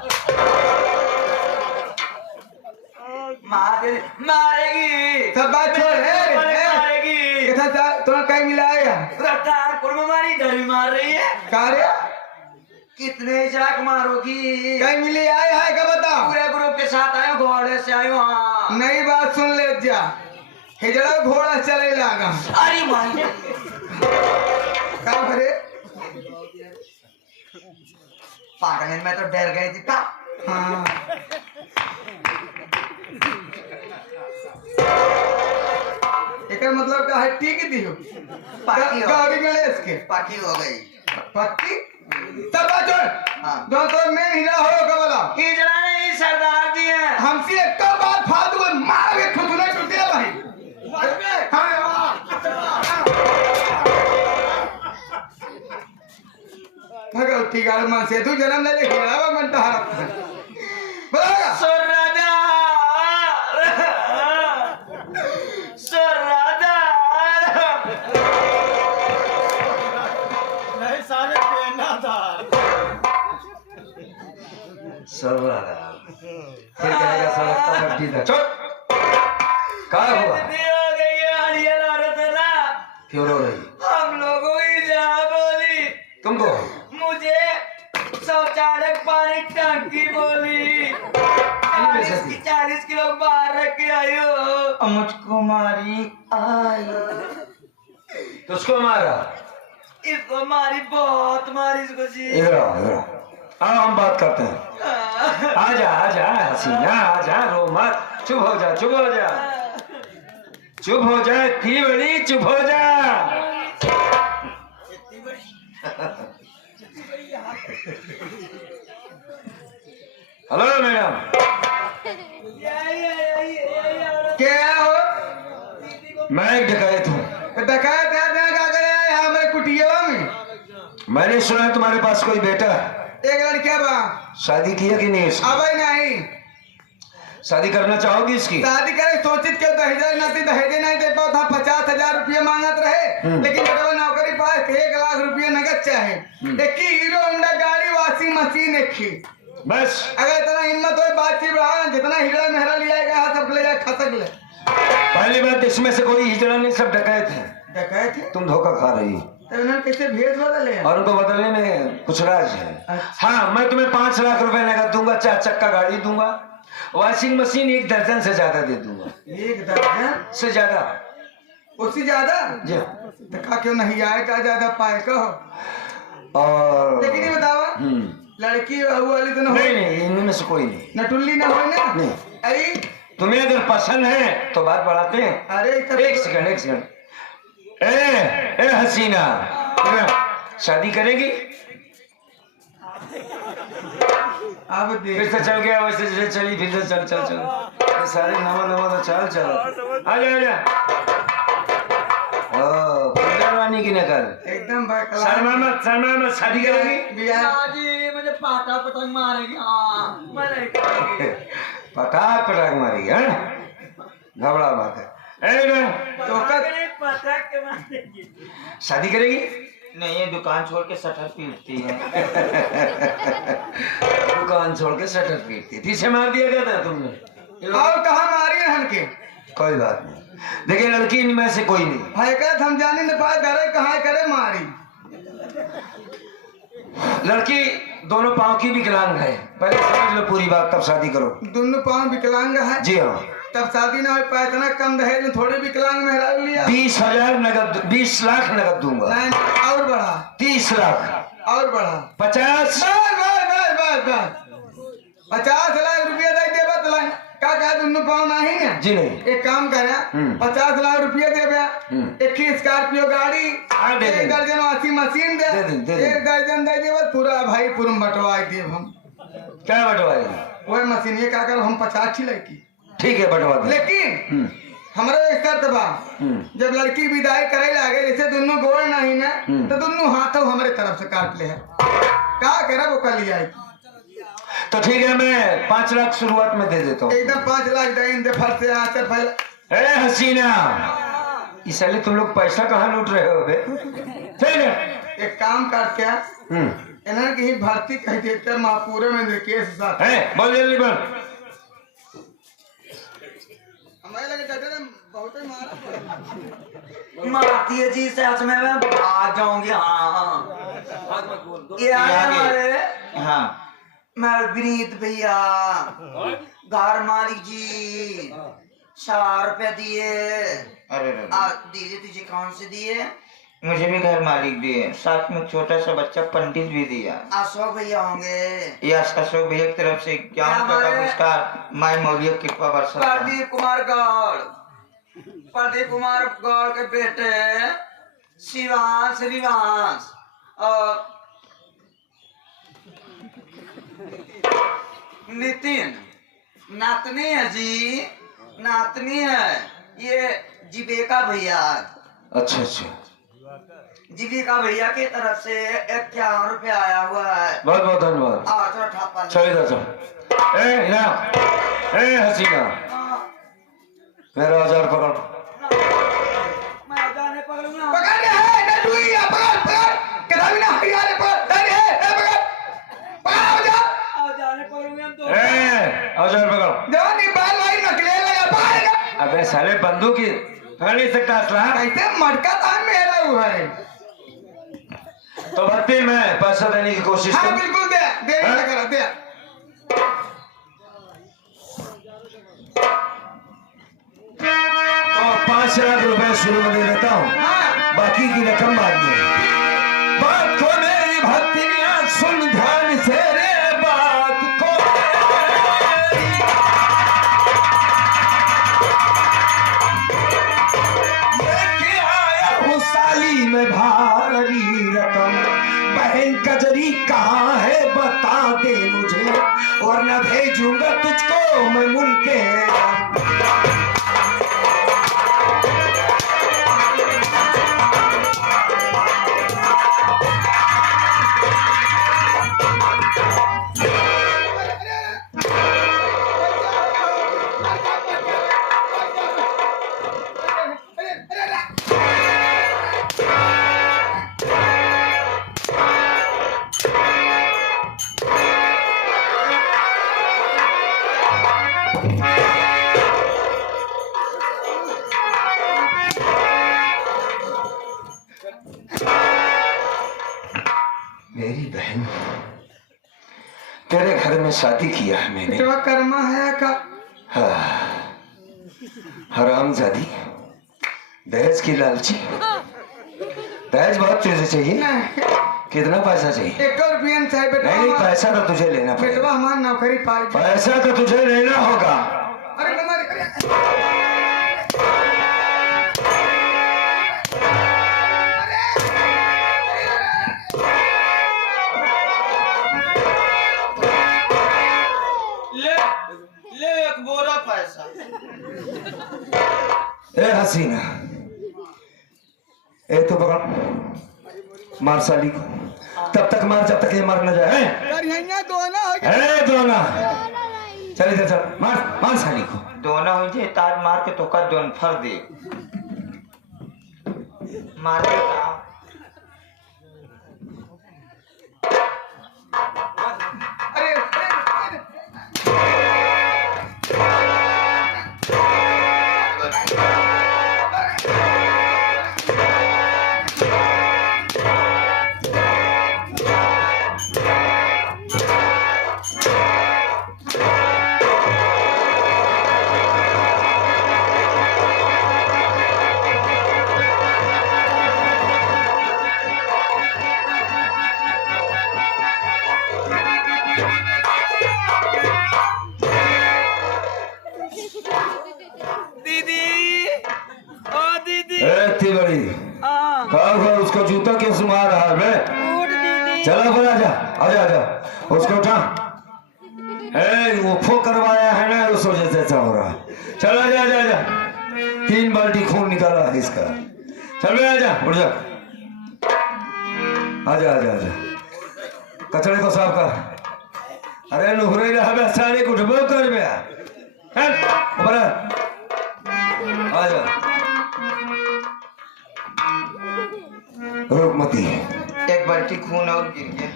मारेगी सब बात छोड़ है मारेगी। कितना सा तुना कहीं मिला है यार? रफ्तार में मारी डर मार रही है। कार्य कितने जाक मारोगी? कहीं मिली आए है का बताओ? पूरे ग्रुप के साथ आए घोड़े से आए वहाँ। नई बात सुन ले जा, हिजड़ा घोड़ा चले लागा। अरे माई का भरे पागल में तो डर गई थी का। हाँ एक मतलब का है टीक दी हो पार्टी हो गौरी गणेश के पार्टी हो गई। पक्की सब बात छोड़। हाँ। जो तो मेन हीरा हो का बोला हिजड़ा नहीं सरदार जी हैं। हमसे एक बात फालतू को मार के खुद नहीं टूटे भाई। भगवती गाल मन से तू जन्म ले घेरा मन तो बोला सरदार नहीं सारे पहनना था। सरदार फिर कहेगा सड़कता गड्डी तक चुप। क्या हुआ? हो गई है हरियल औरत ना। क्यों रो रही? हम लोगों की जहाँ बोली तुमको मुझे शौचालय पानी टंकी बोली 40 किलो बाहर रख के आई हो। मुझको मारी आई। किसको मारा? इसको मारी बहुत मारी इसको जी। इधर आओ, इधर आओ। आओ हम बात करते हैं। आजा आजा हसीना आजा, रो मत, चुप हो जा, चुप हो जा, चुप हो जा, इतनी बड़ी चुप हो जा। Hello madam. क्या हो? मैं एक डकैत हूँ। डकैत है क्या करे यहाँ हमारे कुटिया में? मैंने सुना है तुम्हारे पास कोई बेटा है। एक लड़किया बा। शादी किया कि नहीं इसकी? अब नहीं शादी करना चाहोगी इसकी? शादी करे सोचित के दहेज नहीं दहेज नहीं दे पाओ था। 50,000 रुपये मांगत रहे, लेकिन बेटा नौकरी पास 1 लाख रुपये नगद चाहे। एक ही हीरो होंडा गाड़ी वॉशिंग मशीन एक ही। बस अगर इतना हिम्मत हो बातचीत बढ़ा, जितना हिजड़ा मेहरा लिया गया सब ले जाए खसक ले। पहली बात इसमें से कोई हिजड़ा नहीं, सब डकैत है। डकैत है तुम धोखा खा रही हो तो उन्होंने कैसे भेज बदले? और उनको बदलने में कुछ राज है। हाँ, मैं तुम्हें 5 लाख रुपए नगद दूंगा, 4 चक्का गाड़ी दूंगा, वॉशिंग मशीन 1 दर्जन से ज्यादा दे दूंगा। 1 दर्जन से ज्यादा? उससे ज्यादा? जी। देखा क्यों नहीं आए का ज्यादा पाए कहो। और लेकिन ये बताओ लड़की बहू वाली तो ना हो? नहीं, इनमें में से कोई नहीं। नटुल्ली ना हो ना? नहीं। अरे तुम्हें अगर पसंद है तो बात बढ़ाते हैं। अरे एक सेकंड। ए हसीना, शादी करेगी? अब फिर देख से चल गया वैसे जैसे चली, फिर से चल ये सारे नवा चल आजा रानी की नकल। एकदम शर्मा मत, शादी करेगी? जी मुझे पाटा पतंग मारेगी। हाँ मैं नहीं करूंगी। पटाख मारेगी? घबरा बात है। तो शादी करेगी? नहीं, ये दुकान छोड़ के शटर पीटती है। दुकान छोड़ के शटर पीटती, पीछे मार दिया गया था तुमने। और कहा मारी है हनके? कोई बात नहीं, देखिए लड़की इनमें से कोई नहीं। है कहत हम जाने न पाए करे कहाँ करे मारी। लड़की दोनों पांव की विकलांग है, पहले समझ लो पूरी बात, तब शादी करो। दोनों पाँव विकलांग है? जी हाँ। तब शादी ना हो पाए, इतना कम दहेज में थोड़े विकलांग में हरा लिया। 20,000 नगद, 20 लाख नगद दूंगा। नहीं, और बढ़ा। 30 लाख और बढ़ा। 50। बस 50 लाख रुपया दे देबा तो का कहा दोनों पाँव नहीं है? जी नहीं। एक काम करे, 50 लाख रुपया देबे, एक स्कॉर्पियो गाड़ी, एक दर्जन वॉशिंग मशीन दे, एक दर्जन दे देबे, पूरा भाई पूरा बंटवाई देब हम। क्या बंटवाएगी? वही मशीन ये का कर हम 50 ही लड़की। ठीक है बंटवा दे। लेकिन हमारा एक शर्त बा, जब लड़की विदाई करे लागे, जैसे दोनों गोड़ नहीं ना, तो दोनों हाथों हमारे तरफ से काट ले है। क्या करे वो कल आई। तो ठीक है, मैं 5 लाख शुरुआत में दे देता हूँ। एकदम 5 लाख दे फट से आकर पहले। ए हसीना, इसलिए तुम लोग पैसा कहाँ लूट रहे हो बे? ठीक है, एक काम करते हैं, इन्हें कहीं भर्ती कह देते महापुरे में केस साथ है। बोल जल्दी बोल। हमें लगे डटे ने बहुत ही मारा। मारती है जी, सच में मैं भाग जाऊंगी। हाँ ये आए हमारे, हाँ मैं विनीत भैया, घर मालिक जी 4 रुपया दिए। अरे दीजिए, तुझे कौन से दिए? मुझे भी घर मालिक दिए, साथ में छोटा सा बच्चा पंडित भी दिया। अशोक भैया होंगे। यस, अशोक भैया की तरफ से 51 रुपए का पुरस्कार, माई मौलिया कृपा वर्षा। प्रदीप कुमार गौड़, प्रदीप कुमार गौड़ के बेटे शिवांश रिवांश और नितिन नातनी है जी, नातनी है ये जीविका भैया। अच्छा अच्छा, जीविका भैया की तरफ से 51 रुपया आया हुआ है। बहुत बहुत धन्यवाद। चलो ठापा चल इधर चल। ए हसीना, मेरा 1000 पकड़। मैं जाने पकड़ूंगा। पकड़ के है ना तू ही पकड़ कितना भी ना हरियाले पकड़ पकड़ पकड़ जा। जाने पकड़ूंगा हम तो। 1000 पकड़। जवानी बाल भाई नकले लगा पाएगा। अबे साले बंदूक की पकड़ नहीं सकता असला। कैसे मटका था मेरा हुआ है। तो भर्ती में पैसा देने की कोशिश हाँ कर। बिल्कुल दे करा दे। तो 5 लाख रुपए शुरू में दे देता हूँ, बाकी की रकम बाद में। बात को मेरी भक्तियां सुन ध्यान से रे, बात को लेके आया हूँ साली में भारी रकम। बहन कजरी कहाँ है बता दे मुझे, वरना भेजूंगा तुझको मैं मुल्के। मेरी बहन, तेरे घर में शादी किया है मैंने। तो कर्मा है का। हरामजादी, दहेज की लालची। दहेज बहुत तुझे चाहिए? कितना पैसा चाहिए? 1 रुपया चाहिए बेटा। नहीं, पैसा तो तुझे लेना बेटवा पड़ेगा। हमारा नौकरी पाई। पैसा तो तुझे लेना होगा। अरे हमारे ले एक बोरा पैसा। ए हसीना, ए तो पकड़, मार साली को। तब तक मार जब तक ये मर न जाए। दोना हो गया। दोना चल इधर चल, मार साली को। दोनों हुई थे तार मार के तो का दोन फर दे मार के अरे इतनी बड़ी कहा उसको जूता क्यों सुमा रहा है बे? चला फिर आजा आजा आजा उसको उठा। वो फो करवाया है ना उस वजह से ऐसा हो रहा है। चल आजा आजा आजा 3 बाल्टी खून निकाला है इसका। चल बे आजा उठ जा आजा आजा आजा कचड़े को साफ कर। अरे नुहरे रहा बे सारे उठबो कर बे ऊपर आजा रुकमती। एक बाल्टी खून और गिर गया।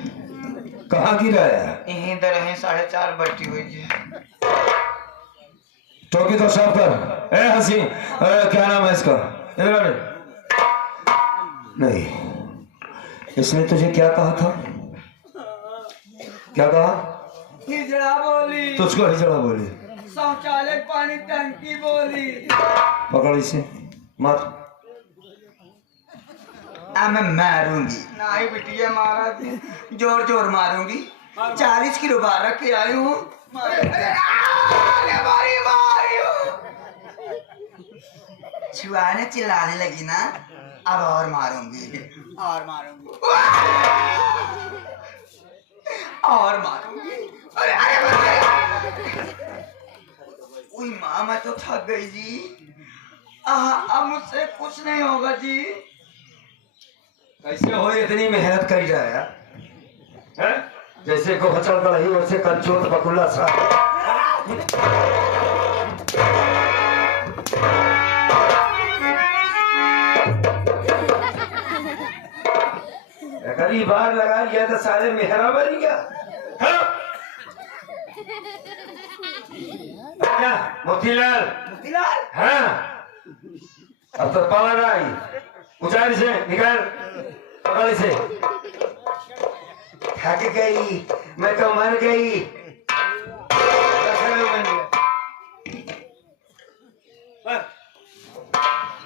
कहाँ गिरा है? यहीं इधर है 4.5 बाल्टी हुई जी। टोकी तो साफ कर। ए हसी क्या नाम है इसका? इधर नहीं इसने तुझे क्या कहा था? क्या कहा? हिजड़ा बोली, तुझको हिजड़ा बोली, शौचालय पानी टंकी बोली। पकड़ इसे मार। मैं मारूंगी, नहीं बिटिया मारा थी। जोर जोर मारूंगी। 40 किलो बार रख के आई हूँ। छुआने चिल्लाने लगी ना, अब और मारूंगी और मारूंगी और मारूंगी। अरे अरे उई माँ मैं तो थक गई जी। अब मुझसे कुछ नहीं होगा जी। कैसे हो इतनी मेहनत करी जाए हैं? जैसे को चल रही वैसे कंचोत बकुला सा। अगर ये बार लगा लिया तो सारे मेहरा बनी क्या? मोतीलाल मोतीलाल हाँ अब तो पावर आई उचारी से निकाल पकड़ से। थक गई मैं तो मर गई।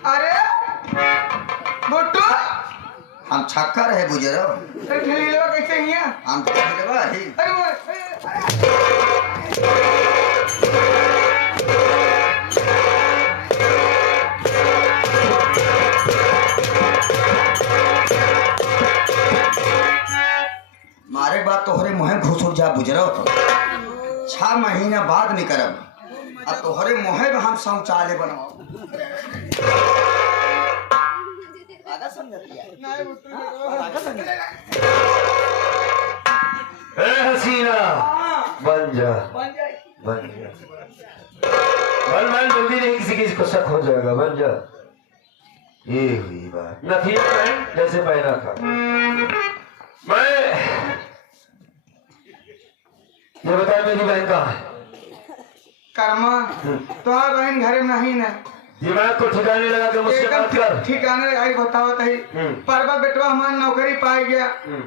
अरे बुट्टू हम छक्का रहे बुजरो। ठेलीवा कैसे हिया? हम तो खेलवा ही। मारे बात तोहरे मुहे घुसुर जा बुजरो तो 6 महीना बाद निकरब अब तोहरे मुहे में हम शौचालय बनवाओ। हसीना बन जा बन जा बन जल्दी नहीं किसी किसी को शक हो जाएगा। बन जा। ये हुई बात नथिया पहन जैसे पहना था। मैं ये बता मेरी बहन कहाँ है? कर्मा तुम्हारा बहन घर में नहीं ना। दिमाग को ठिकाने लगा के मुझसे बात कर। ठिकाने लगाई बताओ तही। परवा बेटवा हमारा नौकरी पाई गया।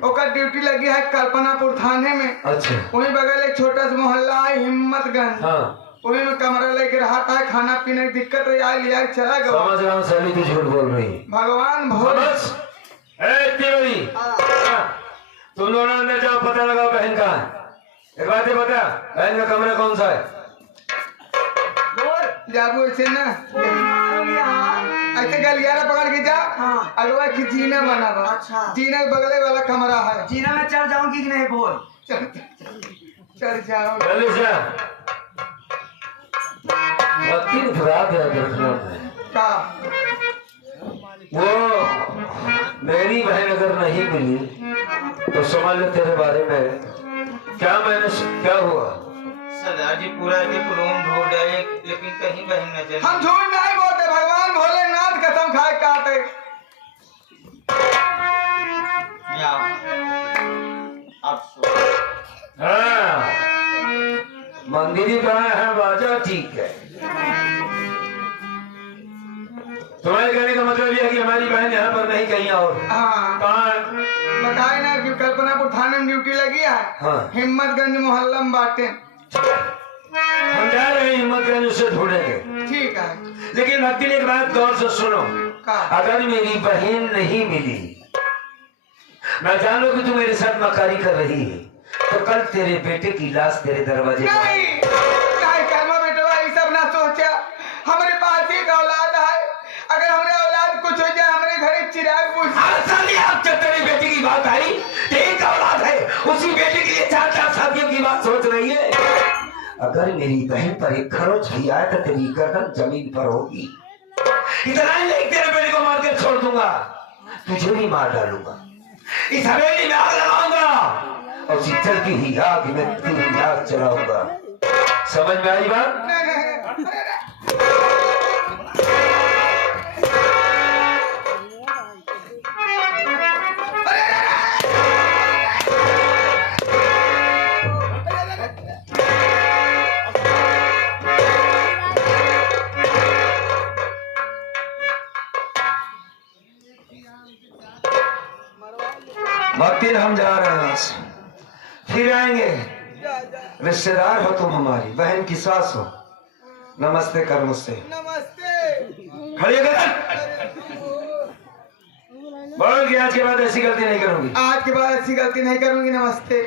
ओकर ड्यूटी लगी है कल्पनापुर थाने में। अच्छा वहीं बगल एक छोटा सा मोहल्ला है हिम्मतगंज। हाँ वहीं में कमरा लेके रहा था। खाना पीने की दिक्कत हो आई लिया चला गया। समझ रहा हूँ सैली तू झूठ बोल रही। भगवान भोल तुम दोनों अंदर जाओ पता लगाओ बहन कहाँ है। एक बात ही बता बहन का कमरा कौन सा है? जाबू ऐसे ना ऐसे गलियारा पकड़ के जा। अगवा की जीना बना बा। अच्छा। जीना के बगले वाला कमरा है। जीना में चढ़ जाऊंगी कि नहीं बोल। चल जाओ जल्दी से वकील खराब है रखना का। वो मेरी बहन अगर नहीं मिली तो समझ ले तेरे बारे में क्या मैंने क्या हुआ। सरदार जी पूरा एक रूम ढूंढ रहे लेकिन कहीं बहन नजर हम झूठ नहीं बोलते, भगवान भोलेनाथ कसम खाए काटे। नहीं आओ। अब सो हाँ मंदिर ही बना है, बाजा ठीक है। तुम्हारे कहने का मतलब यह है कि हमारी बहन यहाँ पर नहीं कहीं और। हाँ कहाँ है? बताए ना कि कल्पनापुर थाने में ड्यूटी लगी है। हाँ। हिम्मतगंज मोहल्ला में बाटे। हम जा रहे हैं हिम्मतगंज, उसे ढूंढेंगे। ठीक है। लेकिन भक्ति ने एक बात गौर से सुनो, का? अगर मेरी बहन नहीं मिली, मैं जानू कि तू मेरे साथ मकारी कर रही है, तो कल तेरे बेटे की लाश तेरे दरवाजे पर नहीं कर्मा बेटवा ये सब ना सोचा। हमारे पास एक औलाद है, अगर हमारे औलाद कुछ हो जाए हमारे घर चिराग बुझ। अब जब तेरी बेटी की बात आई, एक औलाद है, उसी बेटे के लिए 4-4 शादियों की बात सोच रही है। अगर मेरी बहन पर एक खरोच भी आए तो तेरी गर्दन जमीन पर होगी। इतना ही नहीं, तेरे बेटे को मार के छोड़ दूंगा, तुझे भी मार डालूंगा, इस हवेली में आग लगाऊंगा और उसी चलती ही आग में तेरी आग चलाऊंगा। समझ में आई बात? भक्ति हम जा रहे हैं, फिर आएंगे। रिश्तेदार हो तुम, हमारी बहन की सास हो। नमस्ते कर मुझसे। नमस्ते। खड़ी कर बोल कि आज के बाद ऐसी गलती नहीं करूंगी। आज के बाद ऐसी गलती नहीं करूंगी। नमस्ते।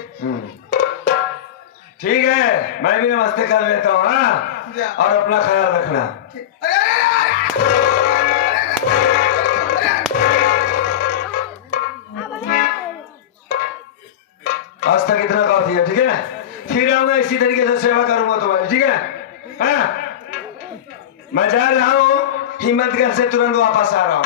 ठीक है, मैं भी नमस्ते कर लेता हूँ। हाँ, और अपना ख्याल रखना। आज तक इतना काफी है, ठीक है? फिर आऊंगा इसी तरीके से सेवा करूंगा तुम्हारी, ठीक है? हाँ? मैं जा रहा हूँ हिम्मतगढ़ से, तुरंत वापस आ रहा हूँ।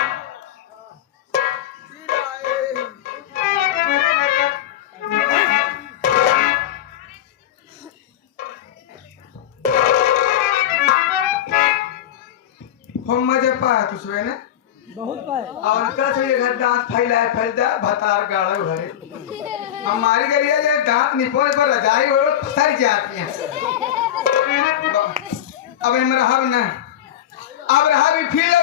हम मजे पाया तुझे ने बहुत पाया। और कल से ये घर दांत फैलता भतार गाड़ा घरे हमारी गरिया जो दांत निपोने पर रजाई और सर जाती है। अब हम रहा भी नहीं, अब रहा भी फिर